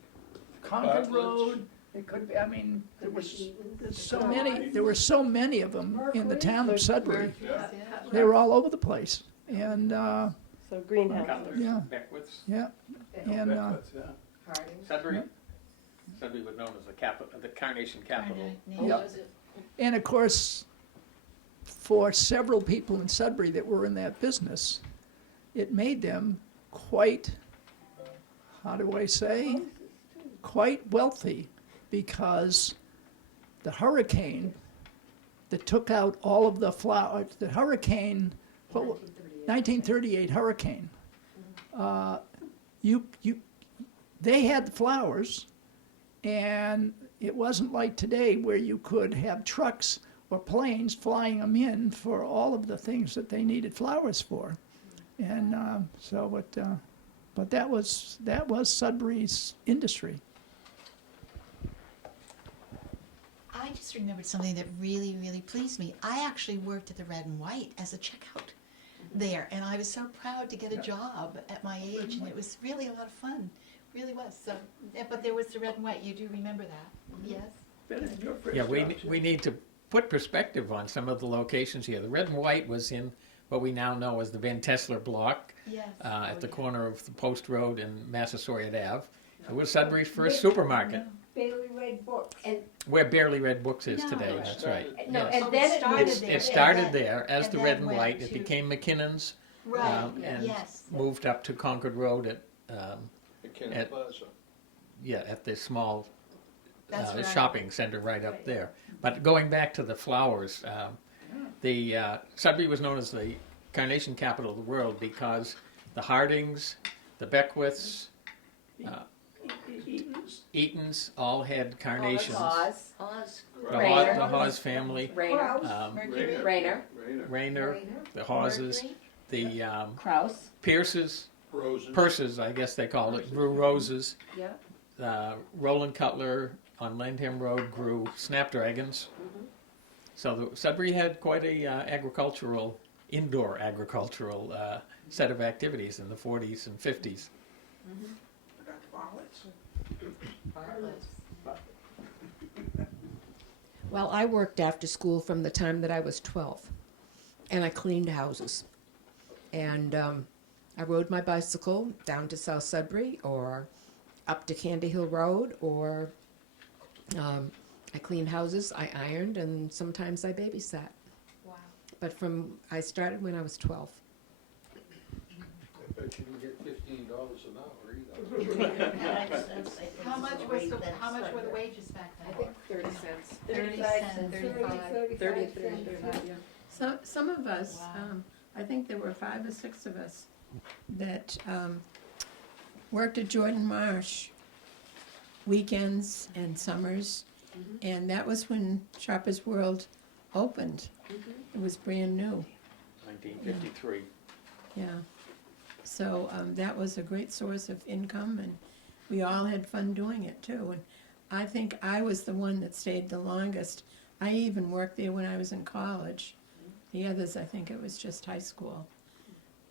Concord Bartlett's. Road, it could be, I mean, there were so many of them in the town of Sudbury. They were all over the place. And, So greenhouse. Cutlers, Yeah. Beckwiths, yeah, and, Sudbury. Sudbury was known as the Carnation capital. yeah. And of course, for several people in Sudbury that were in that business, it made them quite, how do I say, quite wealthy, because the hurricane that took out all of the flowers, the hurricane, 1938 hurricane, they had the flowers, and it wasn't like today where you could have trucks or planes flying them in for all of the things that they needed flowers for. And but that was Sudbury's industry. I just remembered something that really, really pleased me. I actually worked at the Red and White as a checkout there, and I was so proud to get a job at my age, and it was really a lot of fun. Really was. So, but there was the Red and White. You do remember that? Yes. Better than your first Yeah, job. we need to put perspective on some of the locations here. The Red and White was in what we now know as the Van Tesler block Yes. at the corner of the Post Road and Massasoit Ave. It was Sudbury's first supermarket, Bailey Red Books. where Barely Red Books is No. today. That's right. No, Yes. and then it started moved there. It started and there as and the then Red and went White. It to- became McKinnon's Right. and Yes. moved up to Concord Road at McKenna At- Plaza. at the small That's right. shopping center right up there. But going back to the flowers, the Sudbury was known as the carnation capital of the world because the Hardings, the Beckwiths, Eatons all had carnations. Oz, The Rayner. the Hawes family, Rayner, Mercury. Rayner, Rayner, the Haweses, Mercury. the Kraus, Pierces, Roses. Purses, I guess they called it, grew roses. yeah. Roland Cutler on Landham Road grew snapdragons. So Sudbury had quite a indoor agricultural set of activities in the 40s and 50s. Well, I worked after school from the time that I was 12, and I cleaned houses. And I rode my bicycle down to South Sudbury or up to Candy Hill Road, or I cleaned houses, I ironed, and sometimes I babysat. Wow. But I started when I was 12. I bet you didn't get $15 an hour either. How much were the wages back then? I think 30 cents. 30 cents. 35, 35, yeah. So some of us, Wow. I think there were 5 or 6 of us that worked at Jordan Marsh weekends and summers, and that was when Shoppers World opened. It was brand new. 1953. Yeah. So that was a great source of income, and we all had fun doing it too. And I think I was the one that stayed the longest. I even worked there when I was in college. The others, I think it was just high school.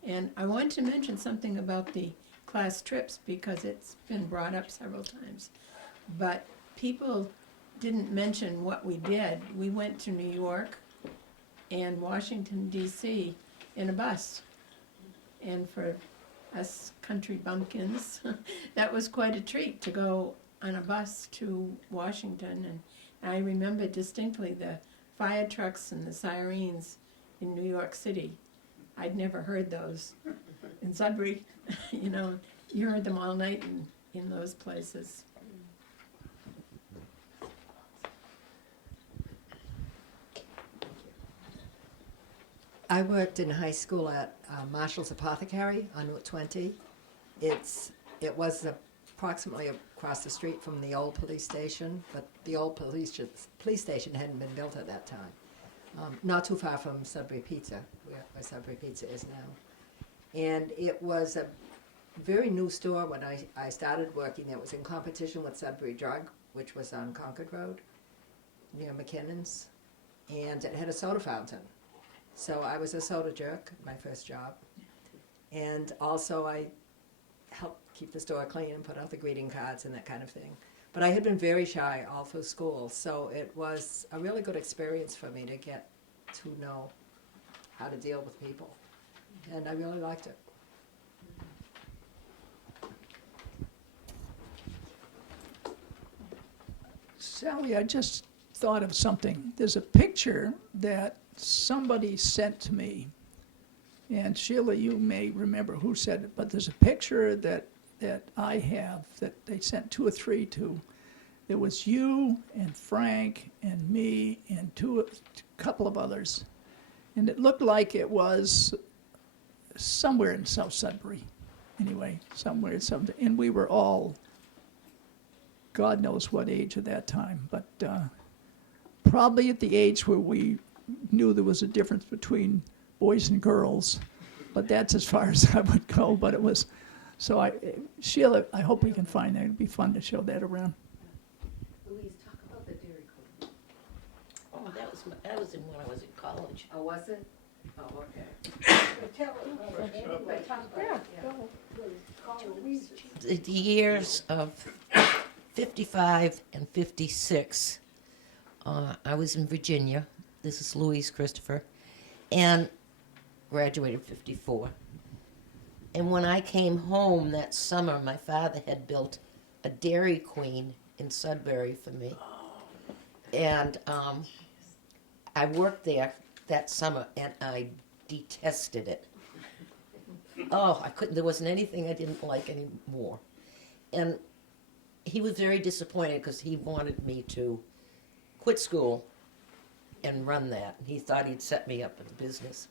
And I want to mention something about the class trips because it's been brought up several times. But people didn't mention what we did. We went to New York and Washington, D.C. in a bus. And for us country bumpkins, that was quite a treat to go on a bus to Washington. And I remember distinctly the fire trucks and the sirens in New York City. I'd never heard those in Sudbury. You know, you heard them all night in those places. I worked in high school at Marshall's Apothecary on Route 20. It was approximately across the street from the old police station, but the old police station hadn't been built at that time. Not too far from Sudbury Pizza, where Sudbury Pizza is now. And it was a very new store when I started working. It was in competition with Sudbury Drug, which was on Concord Road, near McKinnon's. And it had a soda fountain. So I was a soda jerk, my first job. And also I helped keep the store clean and put out the greeting cards and that kind of thing. But I had been very shy all through school, so it was a really good experience for me to get to know how to deal with people. And I really liked it. Sally, I just thought of something. There's a picture that somebody sent to me, and Sheila, you may remember who said it, but there's a picture that I have that they sent 2 or 3 to. It was you and Frank and me and a couple of others, and it looked like it was somewhere in South Sudbury. Anyway, somewhere in South, and we were all, God knows what age at that time, but probably at the age where we knew there was a difference between boys and girls, but that's as far as I would go. But it was, so Sheila, I hope we can find that. It'd be fun to show that around. Louise, talk about the Dairy Queen. Oh, that was in when I was in college. Oh, was it? Oh, okay. The years of 55 and 56, I was in Virginia. This is Louise Christopher, and graduated 54. And when I came home that summer, my father had built a Dairy Queen in Sudbury for me. And I worked there that summer, and I detested it. Oh, I couldn't, there wasn't anything I didn't like anymore. And he was very disappointed because he wanted me to quit school and run that. He thought he'd set me up in business,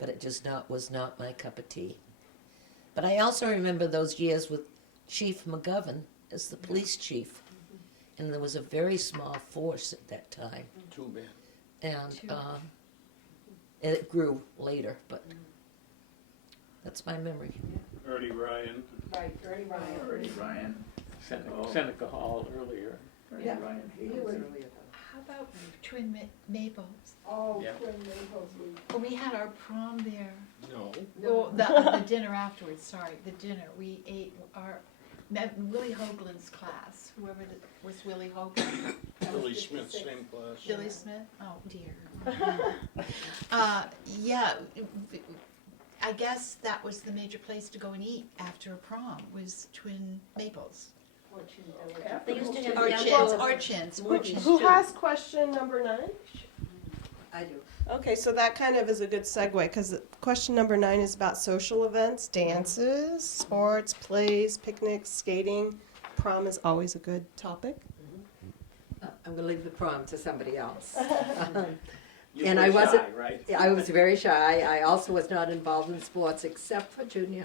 but it just was not my cup of tea. But I also remember those years with Chief McGovern as the police chief, and there was a very small force at that time. Too bad. And it grew later, but that's my memory. Ernie Ryan. Right, Ernie Ryan. Ernie Ryan. Seneca Hall earlier. Ernie Yeah. Ryan. He was earlier though. How about Twin Maples? Oh, Yeah. Twin Maples, Well, we had our prom there. No. Well, the dinner afterwards, sorry, the dinner. We ate Willie Hoagland's class, whoever was Willie Hoagland. Billy Smith, same class. Billy Smith? Oh, dear. Yeah, I guess that was the major place to go and eat after a prom, was Twin Maples. They used to have Orchins. Who has question number 9? I do. Okay, so that kind of is a good segue because question number 9 is about social events, dances, sports, plays, picnics, skating. Prom is always a good topic. I'm going to leave the prom to somebody else. You And were I wasn't- shy, right? I was very shy. I also was not involved in sports except for junior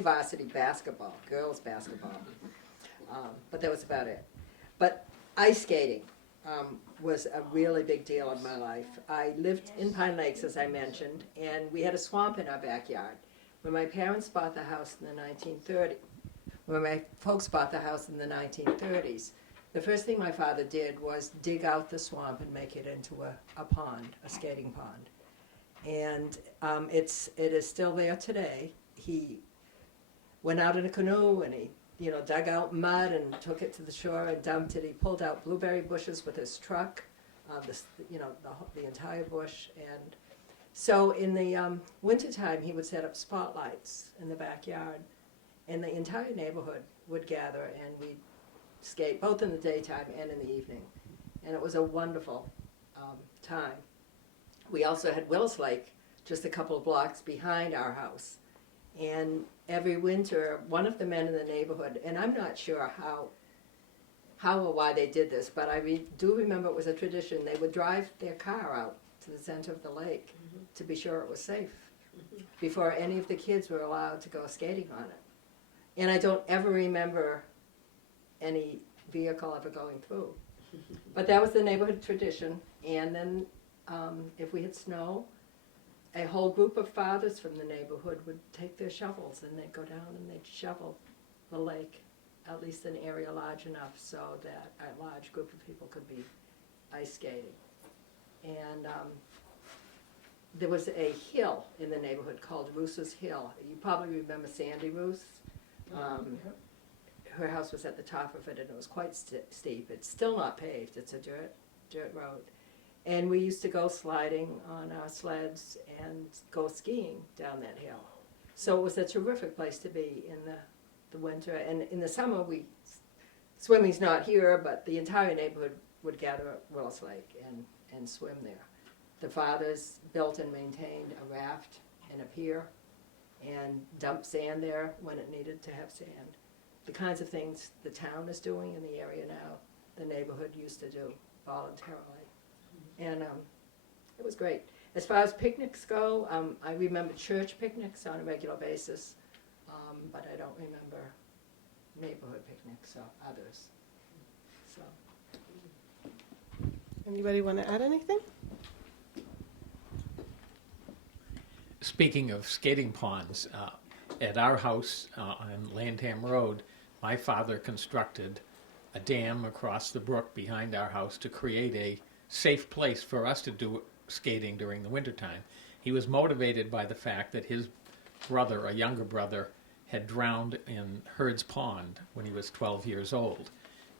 varsity basketball, girls basketball. But that was about it. But ice skating was a really big deal in my life. I lived in Pine Lakes, as I mentioned, and we had a swamp in our backyard. When my parents bought the house in the 1930s, when my folks bought the house in the 1930s. The first thing my father did was dig out the swamp and make it into a pond, a skating pond. And it is still there today. He went out in a canoe and he dug out mud and took it to the shore and dumped it. He pulled out blueberry bushes with his truck, the entire bush. And so in the wintertime, he would set up spotlights in the backyard, and the entire neighborhood would gather, and we'd skate both in the daytime and in the evening. And it was a wonderful time. We also had Willis Lake just a couple of blocks behind our house. And every winter, one of the men in the neighborhood, and I'm not sure how or why they did this, but I do remember it was a tradition. They would drive their car out to the center of the lake to be sure it was safe before any of the kids were allowed to go skating on it. And I don't ever remember any vehicle ever going through. But that was the neighborhood tradition. And then if we had snow, a whole group of fathers from the neighborhood would take their shovels and they'd go down and they'd shovel the lake, at least an area large enough so that a large group of people could be ice skating. And there was a hill in the neighborhood called Roos's Hill. You probably remember Sandy Roos. Her house was at the top of it, and it was quite steep. It's still not paved. It's a dirt road. And we used to go sliding on our sleds and go skiing down that hill. So it was a terrific place to be in the winter. And in the summer, swimming's not here, but the entire neighborhood would gather at Willis Lake and swim there. The fathers built and maintained a raft and a pier and dumped sand there when it needed to have sand. The kinds of things the town is doing in the area now, the neighborhood used to do voluntarily. And it was great. As far as picnics go, I remember church picnics on a regular basis, but I don't remember neighborhood picnics or others. So. Anybody want to add anything? Speaking of skating ponds, at our house on Landham Road, my father constructed a dam across the brook behind our house to create a safe place for us to do skating during the wintertime. He was motivated by the fact that his brother, a younger brother, had drowned in Hurd's Pond when he was 12 years old.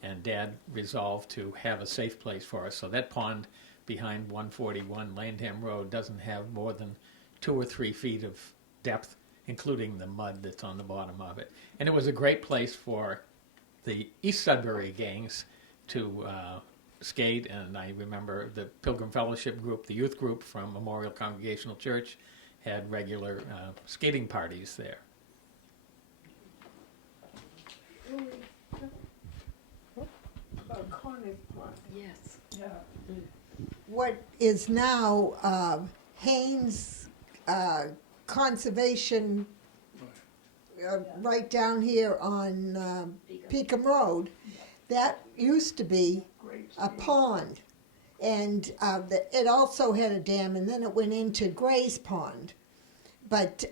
And Dad resolved to have a safe place for us. So that pond behind 141 Landham Road doesn't have more than 2 or 3 feet of depth, including the mud that's on the bottom of it. And it was a great place for the East Sudbury gangs to skate. And I remember the Pilgrim Fellowship group, the youth group from Memorial Congregational Church, had regular skating parties there. About Conniff Pond. Yes. Yeah. What is now Haynes Conservation, right down here on Peakham Road, that used to be a pond. And it also had a dam, and then it went into Gray's Pond. But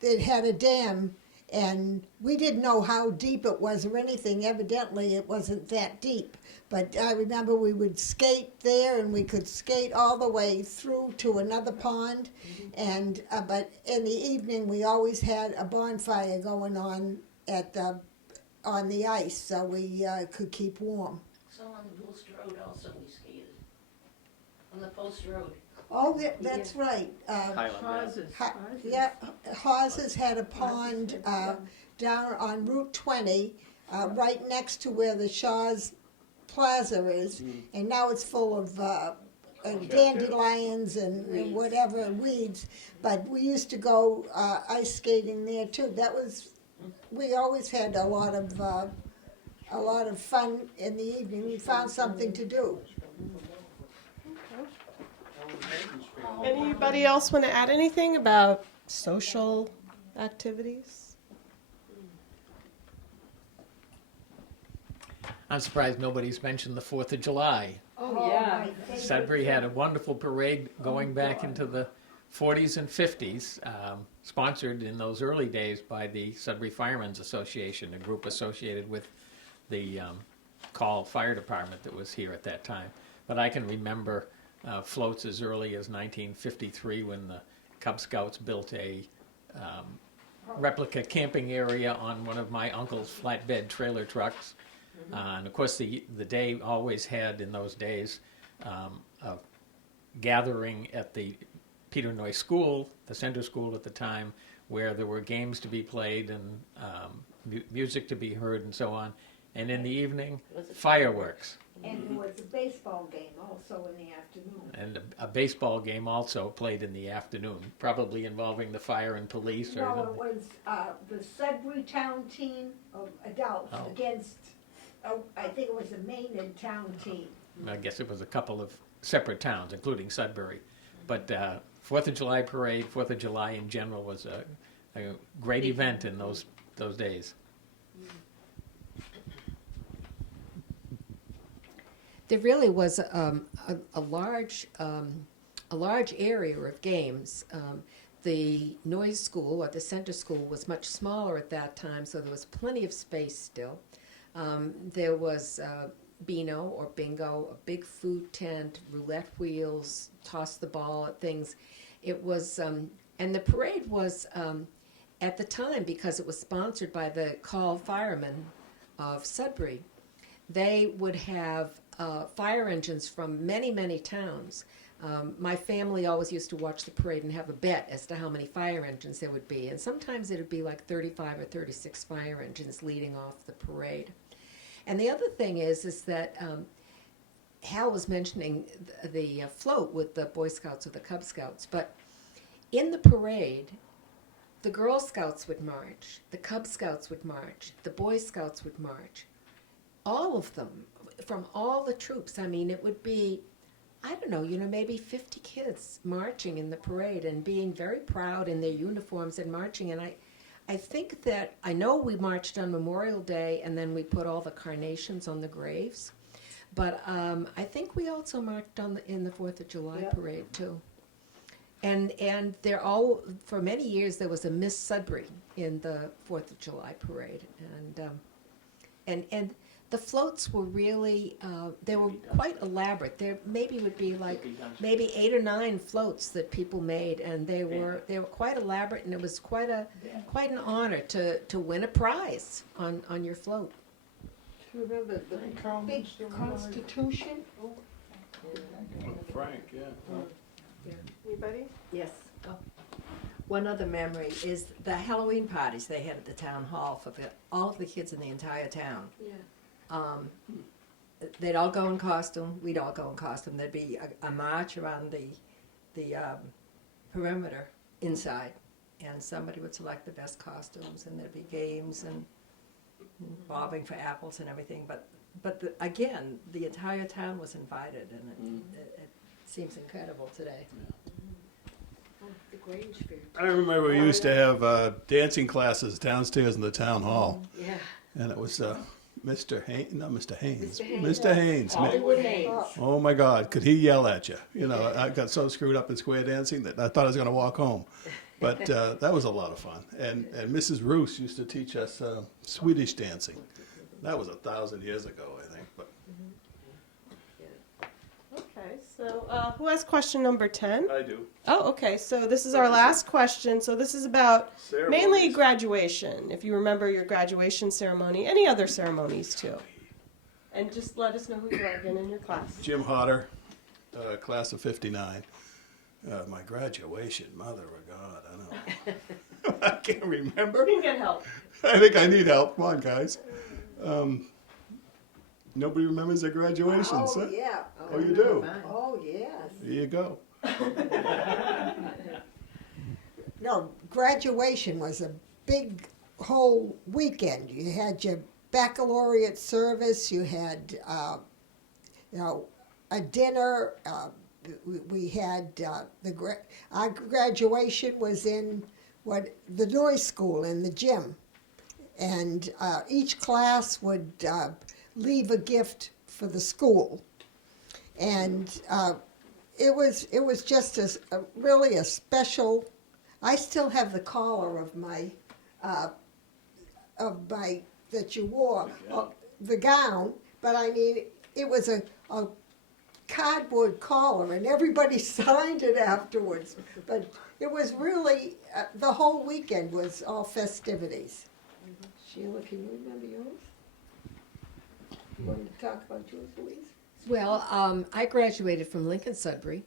it had a dam, and we didn't know how deep it was or anything. Evidently, it wasn't that deep. But I remember we would skate there, and we could skate all the way through to another pond. And but in the evening, we always had a bonfire going on on the ice, so we could keep warm. So on the Post Road also we skated. On the Post Road. Oh, that's right. Hawes's had a pond down on Route 20, right next to where the Shaw's Plaza is, and now it's full of dandelions and whatever, weeds. But we used to go ice skating there too. We always had a lot of fun in the evening. We found something to do. Anybody else want to add anything about social activities? I'm surprised nobody's mentioned the 4th of July. Oh, yeah. Sudbury had a wonderful parade going back into the 40s and 50s, sponsored in those early days by the Sudbury Firemen's Association, a group associated with the Call Fire Department that was here at that time. But I can remember floats as early as 1953 when the Cub Scouts built a replica camping area on one of my uncle's flatbed trailer trucks. And of course the day always had, in those days, a gathering at the Peter Noyes School, the center school at the time, where there were games to be played and music to be heard and so on. And in the evening, fireworks. And there was a baseball game also in the afternoon. And a baseball game also played in the afternoon, probably involving the fire and police. Or No, it was the Sudbury Town team of adults against, I think it was a Maynard Town team. I guess it was a couple of separate towns, including Sudbury. But 4th of July parade, 4th of July in general was a great event in those days. There really was a large area of games. The Noyes School, or the center school, was much smaller at that time, so there was plenty of space still. There was Beano or bingo, a big food tent, roulette wheels, toss the ball at things. It was, and the parade was, at the time, because it was sponsored by the Call Firemen of Sudbury, they would have fire engines from many, many towns. My family always used to watch the parade and have a bet as to how many fire engines there would be. And sometimes it would be like 35 or 36 fire engines leading off the parade. And the other thing is that Hal was mentioning the float with the Boy Scouts or the Cub Scouts. But in the parade, the Girl Scouts would march, the Cub Scouts would march, the Boy Scouts would march. All of them, from all the troops. I mean, it would be, I don't know, maybe 50 kids marching in the parade and being very proud in their uniforms and marching. And I think that, I know we marched on Memorial Day and then we put all the carnations on the graves. But I think we also marched in the 4th of July parade too. And they're all, for many years there was a Miss Sudbury in the 4th of July parade. And the floats were really, they were quite elaborate. There maybe would be like maybe 8 or 9 floats that people made, and they were quite elaborate, and it was quite an honor to win a prize on your float. Do you remember the big Constitution? Frank, yeah. Anybody? Yes. One other memory is the Halloween parties they had at the town hall for all of the kids in the entire town. Yeah. They'd all go in costume. We'd all go in costume. There'd be a march around the perimeter inside, and somebody would select the best costumes, and there'd be games and bobbing for apples and everything. But again, the entire town was invited, and it seems incredible today. The Grange Fair. I remember we used to have dancing classes downstairs in the town hall, Yeah. and it was Mr. Haynes, not Mr. Haynes, Mr. Haynes. Mr. Haynes. Hollywood Haynes. Oh my God, could he yell at you? I got so screwed up in square dancing that I thought I was going to walk home. But that was a lot of fun. And Mrs. Roos used to teach us Swedish dancing. That was 1,000 years ago, I think. But Okay, so who has question number 10? I do. Oh, okay, so this is our last question. So this is about mainly Ceremonies. graduation, if you remember your graduation ceremony, any other ceremonies too. And just let us know who you are again in your class. Jim Hodder, class of 59. My graduation, mother of God, I don't know. I can't remember. You can get help. I think I need help. Come on, guys. Nobody remembers their graduations, Oh, huh? yeah. Oh, you do? Oh, yes. There you go. No, graduation was a big whole weekend. You had your baccalaureate service, you had, a dinner. We had our graduation was in the Noyes School in the gym, and each class would leave a gift for the school, and it was just really a special. I still have the collar of my that you wore, the gown, but I mean, it was a cardboard collar, and everybody signed it afterwards. But it was really, the whole weekend was all festivities. Sheila, can you remember yours? You wanted to talk about yours, Louise? Well, I graduated from Lincoln Sudbury,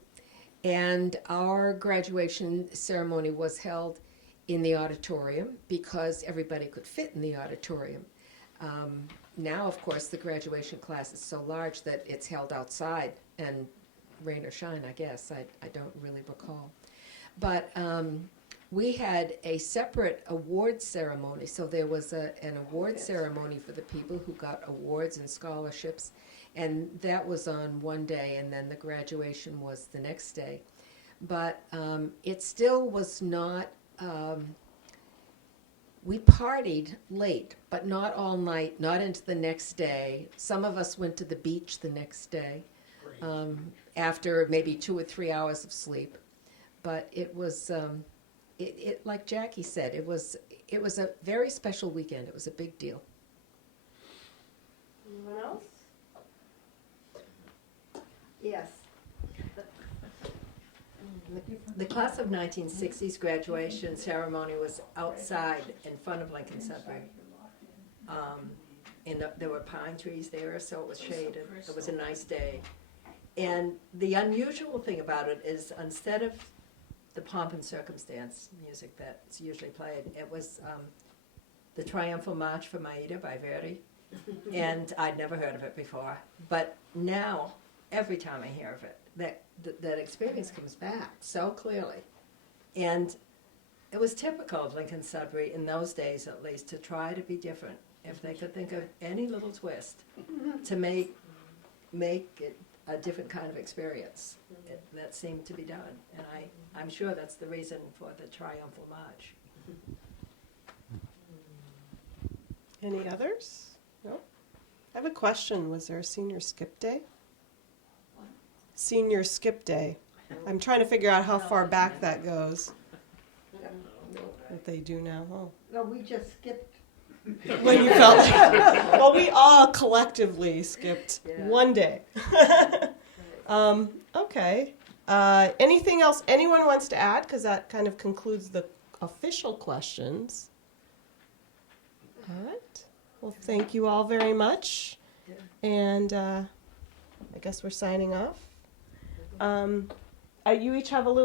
and our graduation ceremony was held in the auditorium because everybody could fit in the auditorium. Now, of course, the graduation class is so large that it's held outside, and rain or shine, I guess. I don't really recall. But we had a separate award ceremony. So there was an award ceremony for the people who got awards and scholarships, and that was on one day, and then the graduation was the next day. But it still was not, we partied late, but not all night, not into the next day. Some of us went to the beach the next day after maybe 2 or 3 hours of sleep. But it was, like Jackie said, it was a very special weekend. It was a big deal. Anyone else? Yes. The class of 1960s graduation ceremony was outside in front of Lincoln Sudbury. And there were pine trees there, so it was shaded. It was a nice day. And the unusual thing about it is, instead of the pomp and circumstance music that's usually played, it was the Triumphal March for Maida by Verdi. And I'd never heard of it before. But now, every time I hear of it, that experience comes back so clearly. And it was typical of Lincoln Sudbury in those days, at least, to try to be different. If they could think of any little twist to make it a different kind of experience, that seemed to be done. And I'm sure that's the reason for the Triumphal March. Any others? No? I have a question. Was there a senior skip day? Senior skip day. I'm trying to figure out how far back that goes. What they do now. Oh. No, we just skipped. When you felt like, well, we all collectively skipped one day. Okay. Anything else anyone wants to add? Because that kind of concludes the official questions. All right. Well, thank you all very much. And I guess we're signing off. You each have a little